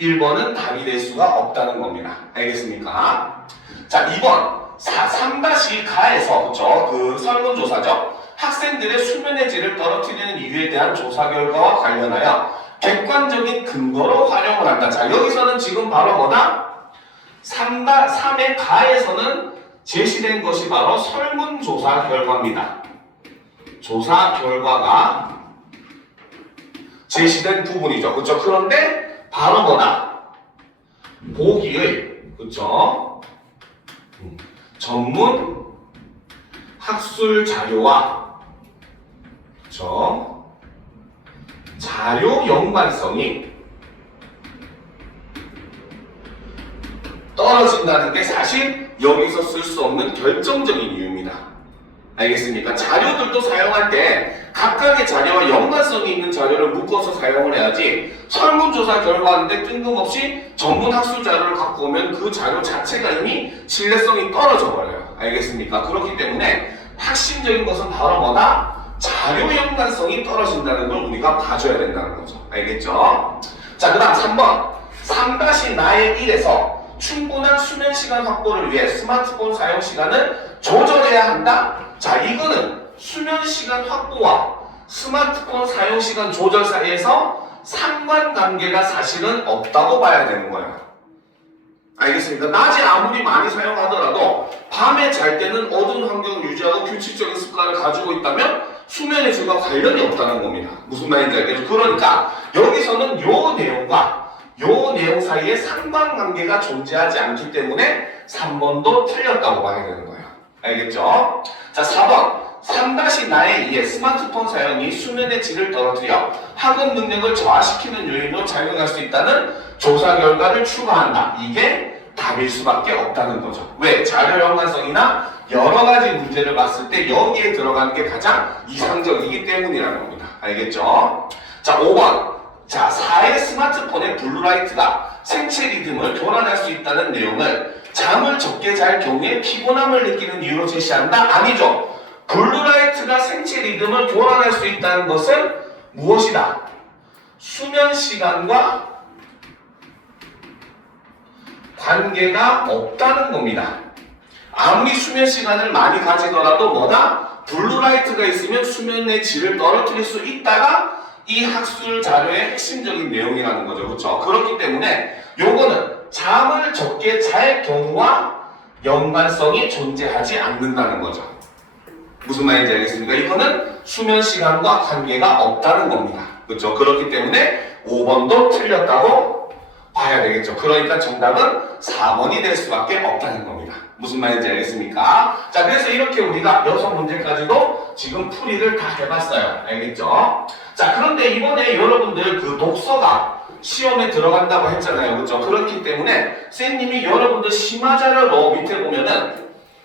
1번은 답이 될 수가 없다는 겁니다. 알겠습니까? 자, 2번 3-가에서 그쵸? 그 설문조사죠. 학생들의 수면의 질을 떨어뜨리는 이유에 대한 조사 결과와 관련하여 객관적인 근거로 활용을 한다. 자, 여기서는 지금 바로 뭐다? 3의 가에서는 제시된 것이 바로 설문조사 결과입니다. 조사 결과가 제시된 부분이죠. 그렇죠? 그런데 바로 뭐다? 보기의 그렇죠? 전문 학술 자료와 그렇죠? 자료 연관성이 떨어진다는 게 사실 여기서 쓸 수 없는 결정적인 이유입니다. 알겠습니까? 자료들도 사용할 때 각각의 자료와 연관성이 있는 자료를 묶어서 사용을 해야지 설문조사 결과인데 뜬금없이 전문 학술 자료를 갖고 오면 그 자료 자체가 이미 신뢰성이 떨어져 버려요. 알겠습니까? 그렇기 때문에 핵심적인 것은 바로 뭐다? 자료 연관성이 떨어진다는 걸 우리가 봐줘야 된다는 거죠. 알겠죠? 자, 그 다음 3번 3-나의 1에서 충분한 수면 시간 확보를 위해 스마트폰 사용 시간을 조절해야 한다? 자, 이거는 수면 시간 확보와 스마트폰 사용 시간 조절 사이에서 상관관계가 사실은 없다고 봐야 되는 거예요. 알겠습니까? 낮에 아무리 많이 사용하더라도 밤에 잘 때는 어두운 환경을 유지하고 규칙적인 습관을 가지고 있다면 수면의 질과 관련이 없다는 겁니다. 무슨 말인지 알겠죠? 그러니까 여기서는 요 내용과 요 내용 사이에 상관관계가 존재하지 않기 때문에 3번도 틀렸다고 봐야 되는 거예요. 알겠죠? 자, 4번 3-나의 2의 스마트폰 사용이 수면의 질을 떨어뜨려 학업 능력을 저하시키는 요인으로 작용할 수 있다는 조사 결과를 추가한다. 이게 답일 수밖에 없다는 거죠. 왜? 자료 연관성이나 여러 가지 문제를 봤을 때 여기에 들어가는 게 가장 이상적이기 때문이라는 겁니다. 알겠죠? 자, 5번. 자, 4의 스마트폰의 블루라이트가 생체 리듬을 교란할 수 있다는 내용을 잠을 적게 잘 경우에 피곤함을 느끼는 이유로 제시한다? 아니죠. 블루라이트가 생체 리듬을 교란할 수 있다는 것은 무엇이다? 수면 시간과 관계가 없다는 겁니다. 아무리 수면 시간을 많이 가지더라도 뭐다? 블루라이트가 있으면 수면의 질을 떨어뜨릴 수 있다가 이 학술 자료의 핵심적인 내용이라는 거죠. 그렇죠? 그렇기 때문에 요거는 잠을 적게 잘 경우와 연관성이 존재하지 않는다는 거죠. 무슨 말인지 알겠습니까? 이거는 수면 시간과 관계가 없다는 겁니다. 그렇죠? 그렇기 때문에 5번도 틀렸다고 봐야 되겠죠. 그러니까 정답은 4번이 될 수밖에 없다는 겁니다. 무슨 말인지 알겠습니까? 자, 그래서 이렇게 우리가 6문제까지도 지금 풀이를 다 해봤어요. 알겠죠? 자, 그런데 이번에 여러분들 그 독서가 시험에 들어간다고 했잖아요. 그렇죠? 그렇기 때문에 선생님이 여러분들 심화자료로 밑에 보면은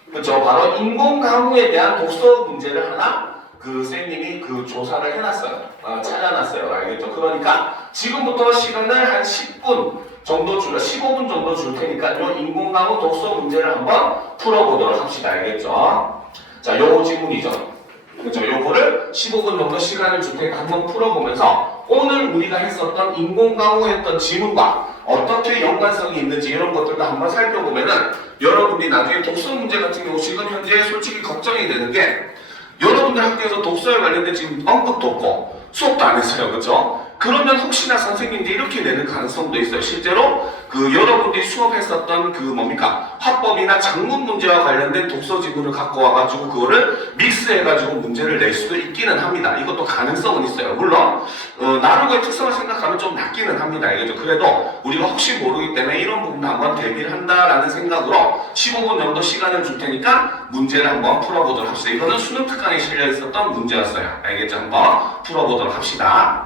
그렇죠? 바로 인공 강우에 대한 독서 문제를 하나 그 선생님이 그 조사를 해놨어요. 찾아놨어요. 알겠죠? 그러니까 지금부터 시간을 한 10분 정도 15분 정도 줄 테니까 요 인공 강우 독서 문제를 한번 풀어보도록 합시다. 알겠죠? 자, 요거 지문이죠. 그렇죠? 요거를 15분 정도 시간을 줄 테니까 한번 풀어보면서 오늘 우리가 했었던 인공 강우했던 지문과 어떻게 연관성이 있는지 이런 것들도 한번 살펴보면은 여러분들이 나중에 독서 문제 같은 경우 지금 현재 솔직히 걱정이 되는 게 여러분들 학교에서 독서에 관련된 지금 언급도 없고 수업도 안 했어요. 그렇죠? 그러면 혹시나 선생님들이 이렇게 내는 가능성도 있어요. 실제로 그 여러분들이 수업했었던 그 뭡니까? 화법이나 작문 문제와 관련된 독서 지문을 갖고 와가지고 그거를 믹스해가지고 문제를 낼 수도 있기는 합니다. 이것도 가능성은 있어요. 물론 나루의 특성을 생각하면 좀 낮기는 합니다. 알겠죠? 그래도 우리가 혹시 모르기 때문에 이런 부분도 한번 대비를 한다라는 생각으로 15분 정도 시간을 줄 테니까 문제를 한번 풀어보도록 합시다. 이거는 수능 특강에 실려 있었던 문제였어요. 알겠죠? 한번 풀어보도록 합시다.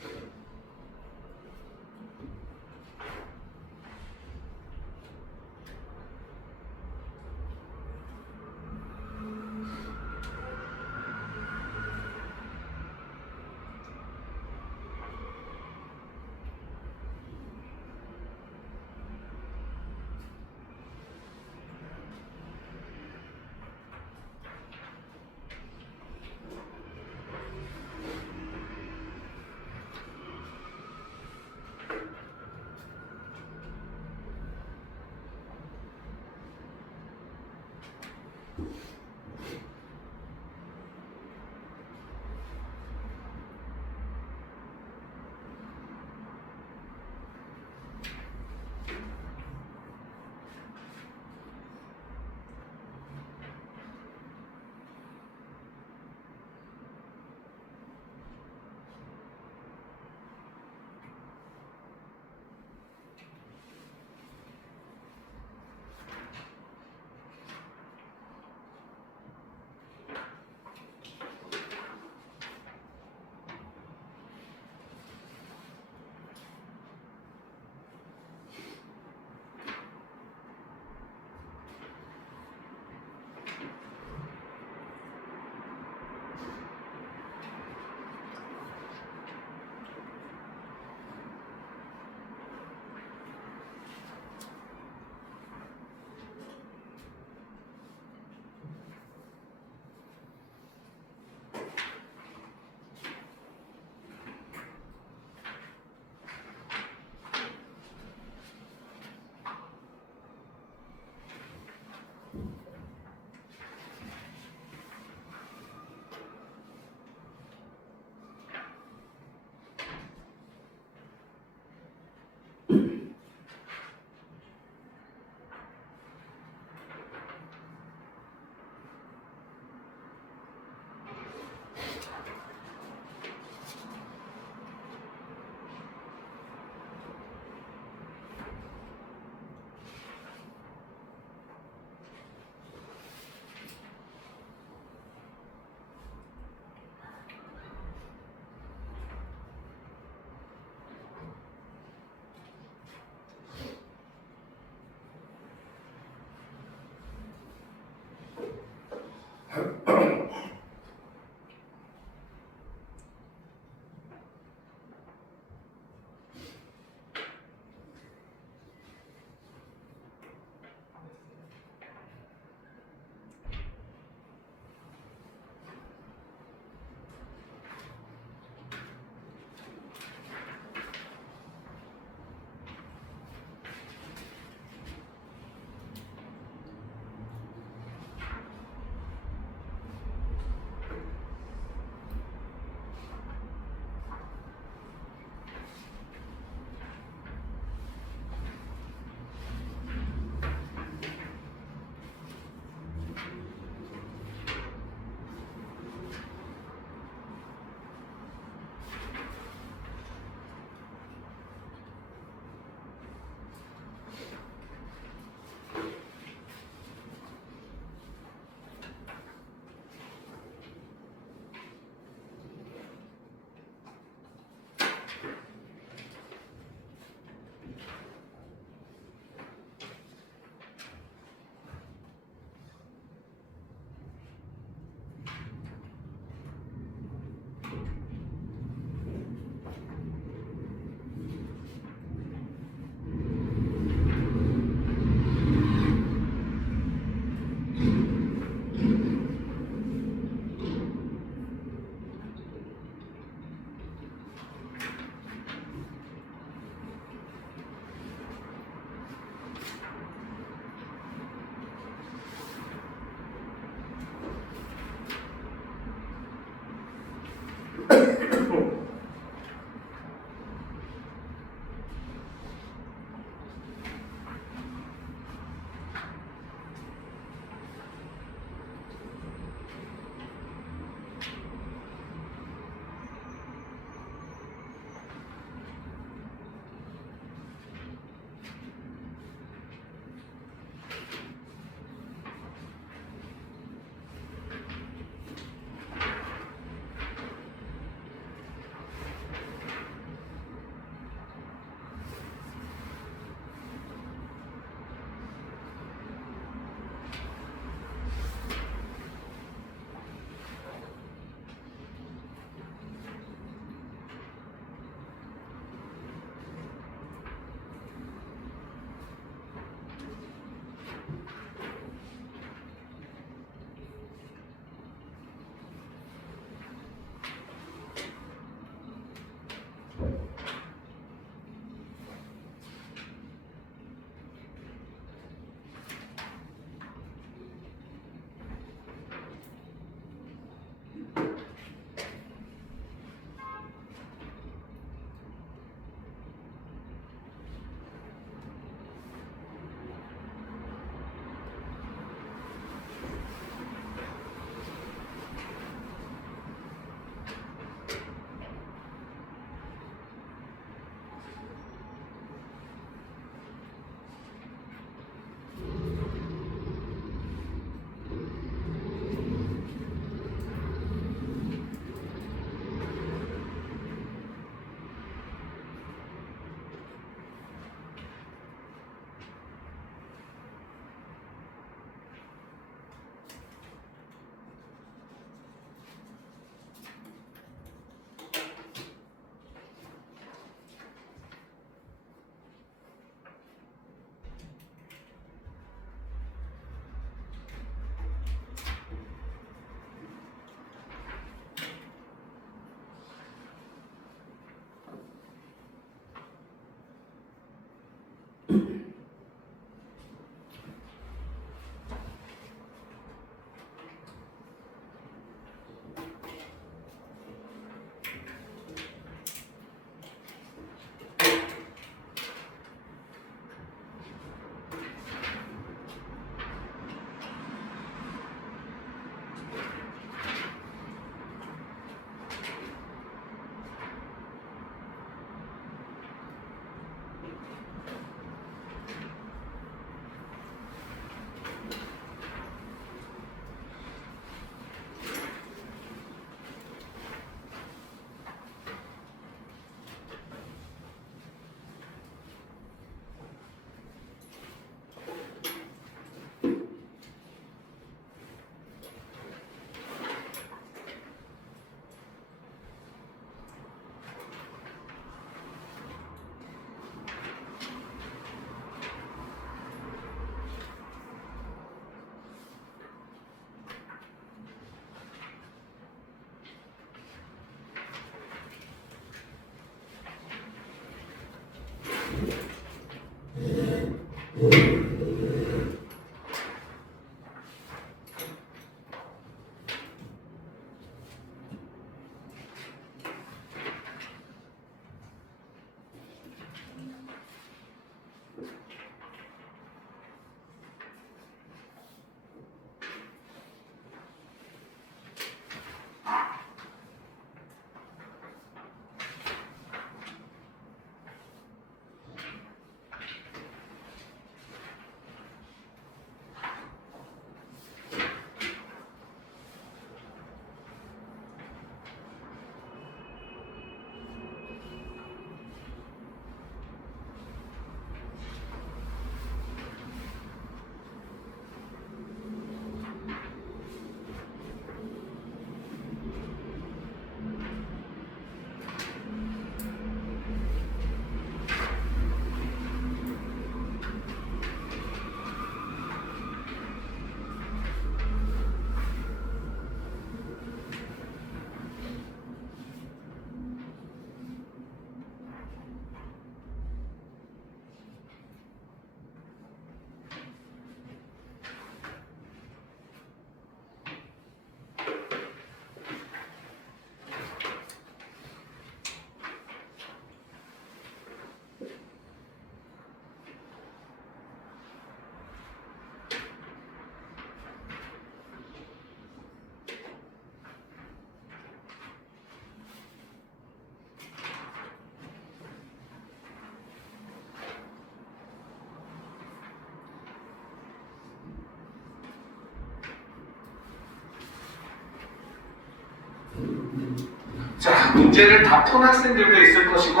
자, 문제를 다 푼 학생들도 있을 것이고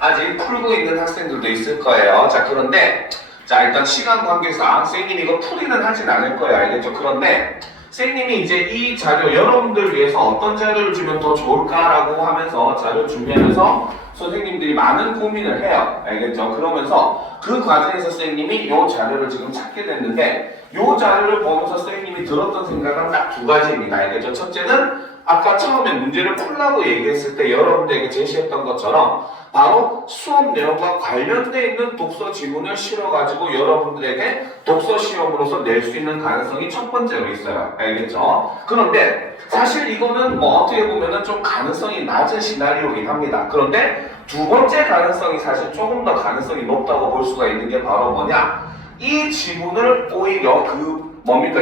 아직 풀고 있는 학생들도 있을 거예요. 자, 그런데 자, 일단 시간 관계상 선생님이 이거 풀이는 하진 않을 거예요. 알겠죠? 그런데 선생님이 이제 이 자료 여러분들 위해서 어떤 자료를 주면 더 좋을까라고 하면서 자료 준비하면서 선생님들이 많은 고민을 해요. 알겠죠? 그러면서 그 과정에서 선생님이 이 자료를 지금 찾게 됐는데 이 자료를 보면서 선생님이 들었던 생각은 딱 두 가지입니다. 알겠죠? 첫째는 아까 처음에 문제를 풀라고 얘기했을 때 여러분들에게 제시했던 것처럼 바로 수업 내용과 관련되어 있는 독서 지문을 실어가지고 여러분들에게 독서 시험으로서 낼 수 있는 가능성이 첫 번째로 있어요. 알겠죠? 그런데 사실 이거는 뭐 어떻게 보면은 좀 가능성이 낮은 시나리오이긴 합니다. 그런데 두 번째 가능성이 사실 조금 더 가능성이 높다고 볼 수가 있는 게 바로 뭐냐? 이 지문을 오히려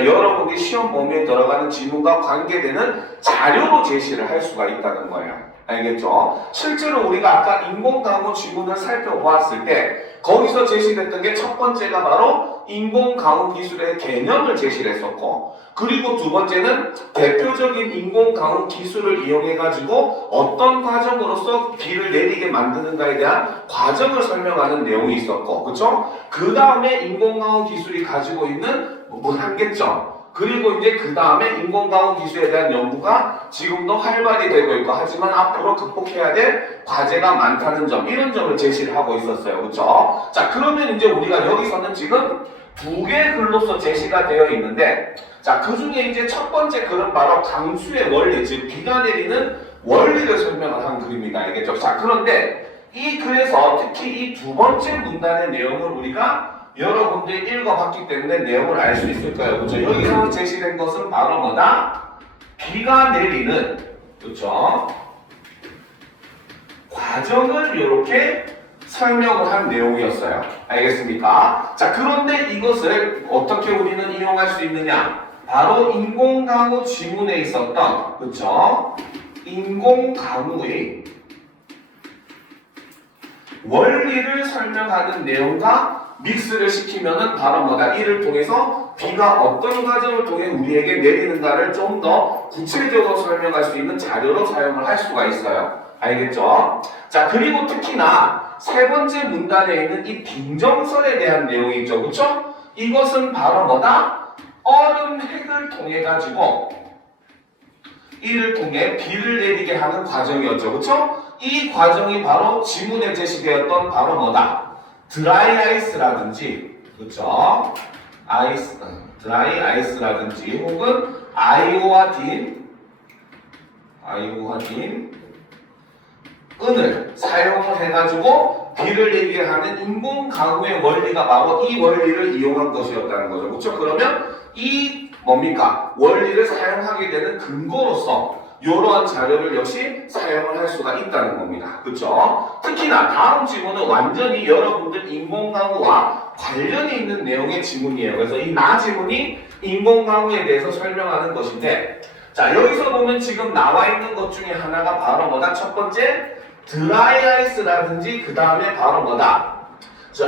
여러분이 시험 범위에 들어가는 지문과 관계되는 자료로 제시를 할 수가 있다는 거예요. 알겠죠? 실제로 우리가 아까 인공강우 지문을 살펴보았을 때 거기서 제시됐던 게 첫 번째가 바로 인공강우 기술의 개념을 제시를 했었고 그리고 두 번째는 대표적인 인공강우 기술을 이용해가지고 어떤 과정으로서 비를 내리게 만드는가에 대한 과정을 설명하는 내용이 있었고 그쵸? 그 다음에 인공강우 기술이 가지고 있는 한계점 그리고 이제 그 다음에 인공강우 기술에 대한 연구가 지금도 활발히 되고 있고 하지만 앞으로 극복해야 될 과제가 많다는 점 이런 점을 제시를 하고 있었어요. 그렇죠? 자 그러면 이제 우리가 여기서는 지금 두 개의 글로서 제시가 되어 있는데 자 그 중에 이제 첫 번째 글은 바로 강수의 원리 즉 비가 내리는 원리를 설명을 한 글입니다. 알겠죠? 자 그런데 이 글에서 특히 이 두 번째 문단의 내용을 우리가 여러분들이 읽어봤기 때문에 내용을 알 수 있을 거예요. 그렇죠? 여기서 제시된 것은 바로 뭐다? 비가 내리는 그렇죠? 과정을 이렇게 설명을 한 내용이었어요. 알겠습니까? 자, 그런데 이것을 어떻게 우리는 이용할 수 있느냐? 바로 인공강우 지문에 있었던 그렇죠? 인공강우의 원리를 설명하는 내용과 믹스를 시키면은 바로 뭐다? 이를 통해서 비가 어떤 과정을 통해 우리에게 내리는가를 좀 더 구체적으로 설명할 수 있는 자료로 사용을 할 수가 있어요. 알겠죠? 자, 그리고 특히나 세 번째 문단에 있는 이 빙정설에 대한 내용이 있죠. 그쵸? 이것은 바로 뭐다? 얼음 핵을 통해 가지고 이를 통해 비를 내리게 하는 과정이었죠. 그쵸? 이 과정이 바로 지문에 제시되었던 바로 뭐다? 드라이 아이스라든지 그렇죠? 드라이 아이스라든지 혹은 아이오아딘 은을 사용을 해가지고 비를 내리게 하는 인공강우의 원리가 바로 이 원리를 이용한 것이었다는 거죠. 그렇죠? 그러면 이 원리를 사용하게 되는 근거로서 이러한 자료를 역시 사용을 할 수가 있다는 겁니다. 그렇죠? 특히나 다음 지문은 완전히 여러분들 인공강우와 관련이 있는 내용의 지문이에요. 그래서 이 지문이 인공강우에 대해서 설명하는 것인데 자 여기서 보면 지금 나와 있는 것 중에 하나가 바로 뭐다? 첫 번째 드라이 아이스라든지 그 다음에 바로 뭐다?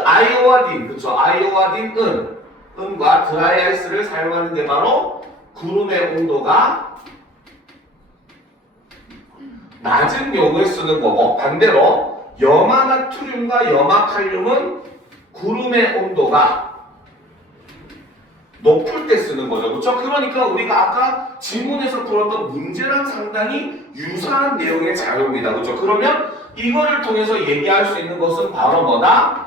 아이오아딘 그렇죠? 아이오아딘 은과 드라이 아이스를 사용하는 게 바로 구름의 온도가 낮은 경우에 쓰는 거고 반대로 염화나트륨과 염화칼륨은 구름의 온도가 높을 때 쓰는 거죠. 그렇죠? 그러니까 우리가 아까 지문에서 풀었던 문제랑 상당히 유사한 내용의 자료입니다. 그렇죠? 그러면 이거를 통해서 얘기할 수 있는 것은 바로 뭐다?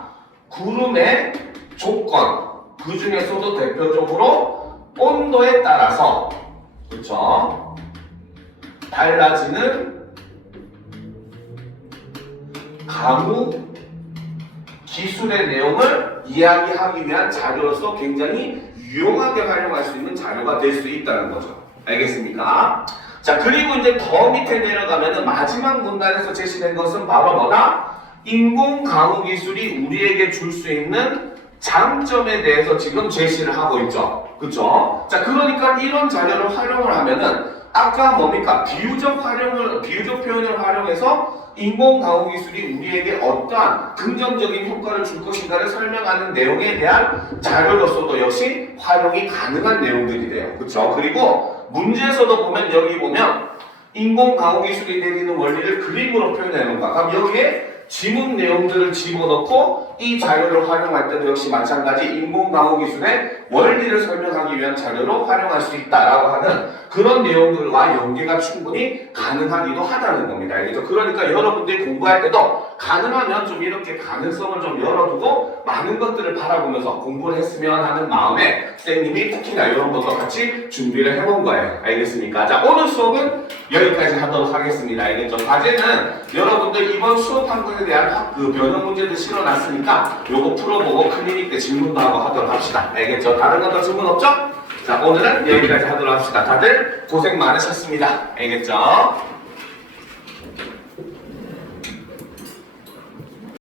구름의 조건 그 중에서도 대표적으로 온도에 따라서 그렇죠? 달라지는 강우 기술의 내용을 이야기하기 위한 자료로서 굉장히 유용하게 활용할 수 있는 자료가 될 수 있다는 거죠. 알겠습니까? 자, 그리고 이제 더 밑에 내려가면은 마지막 문단에서 제시된 것은 바로 뭐다? 인공강우 기술이 우리에게 줄 수 있는 장점에 대해서 지금 제시를 하고 있죠. 그쵸? 자, 그러니까 이런 자료를 활용을 하면은 아까 비유적 표현을 활용해서 인공강우 기술이 우리에게 어떠한 긍정적인 효과를 줄 것인가를 설명하는 내용에 대한 자료로서도 역시 활용이 가능한 내용들이 돼요. 그렇죠? 그리고 문제에서도 보면 여기 보면 인공광호기술이 내리는 원리를 그림으로 표현하는 거야. 그럼 여기에 지문 내용들을 집어넣고 이 자료를 활용할 때도 역시 마찬가지 인공광호기술의 원리를 설명하기 위한 자료로 활용할 수 있다라고 하는 그런 내용들과 연계가 충분히 가능하기도 하다는 겁니다. 알겠죠? 그러니까 여러분들이 공부할 때도 가능하면 좀 이렇게 가능성을 좀 열어두고 많은 것들을 바라보면서 공부를 했으면 하는 마음에 선생님이 특히나 이런 것도 같이 준비를 해본 거예요. 알겠습니까? 자, 오늘 수업은 여기까지 하도록 하겠습니다. 알겠죠? 과제는 여러분들 이번 수업한 것에 대한 그 변형 문제도 실어놨으니까 요거 풀어보고 클리닉 때 질문도 하고 하도록 합시다. 알겠죠? 다른 건 더 질문 없죠? 자, 오늘은 여기까지 하도록 합시다. 다들 고생 많으셨습니다. 알겠죠?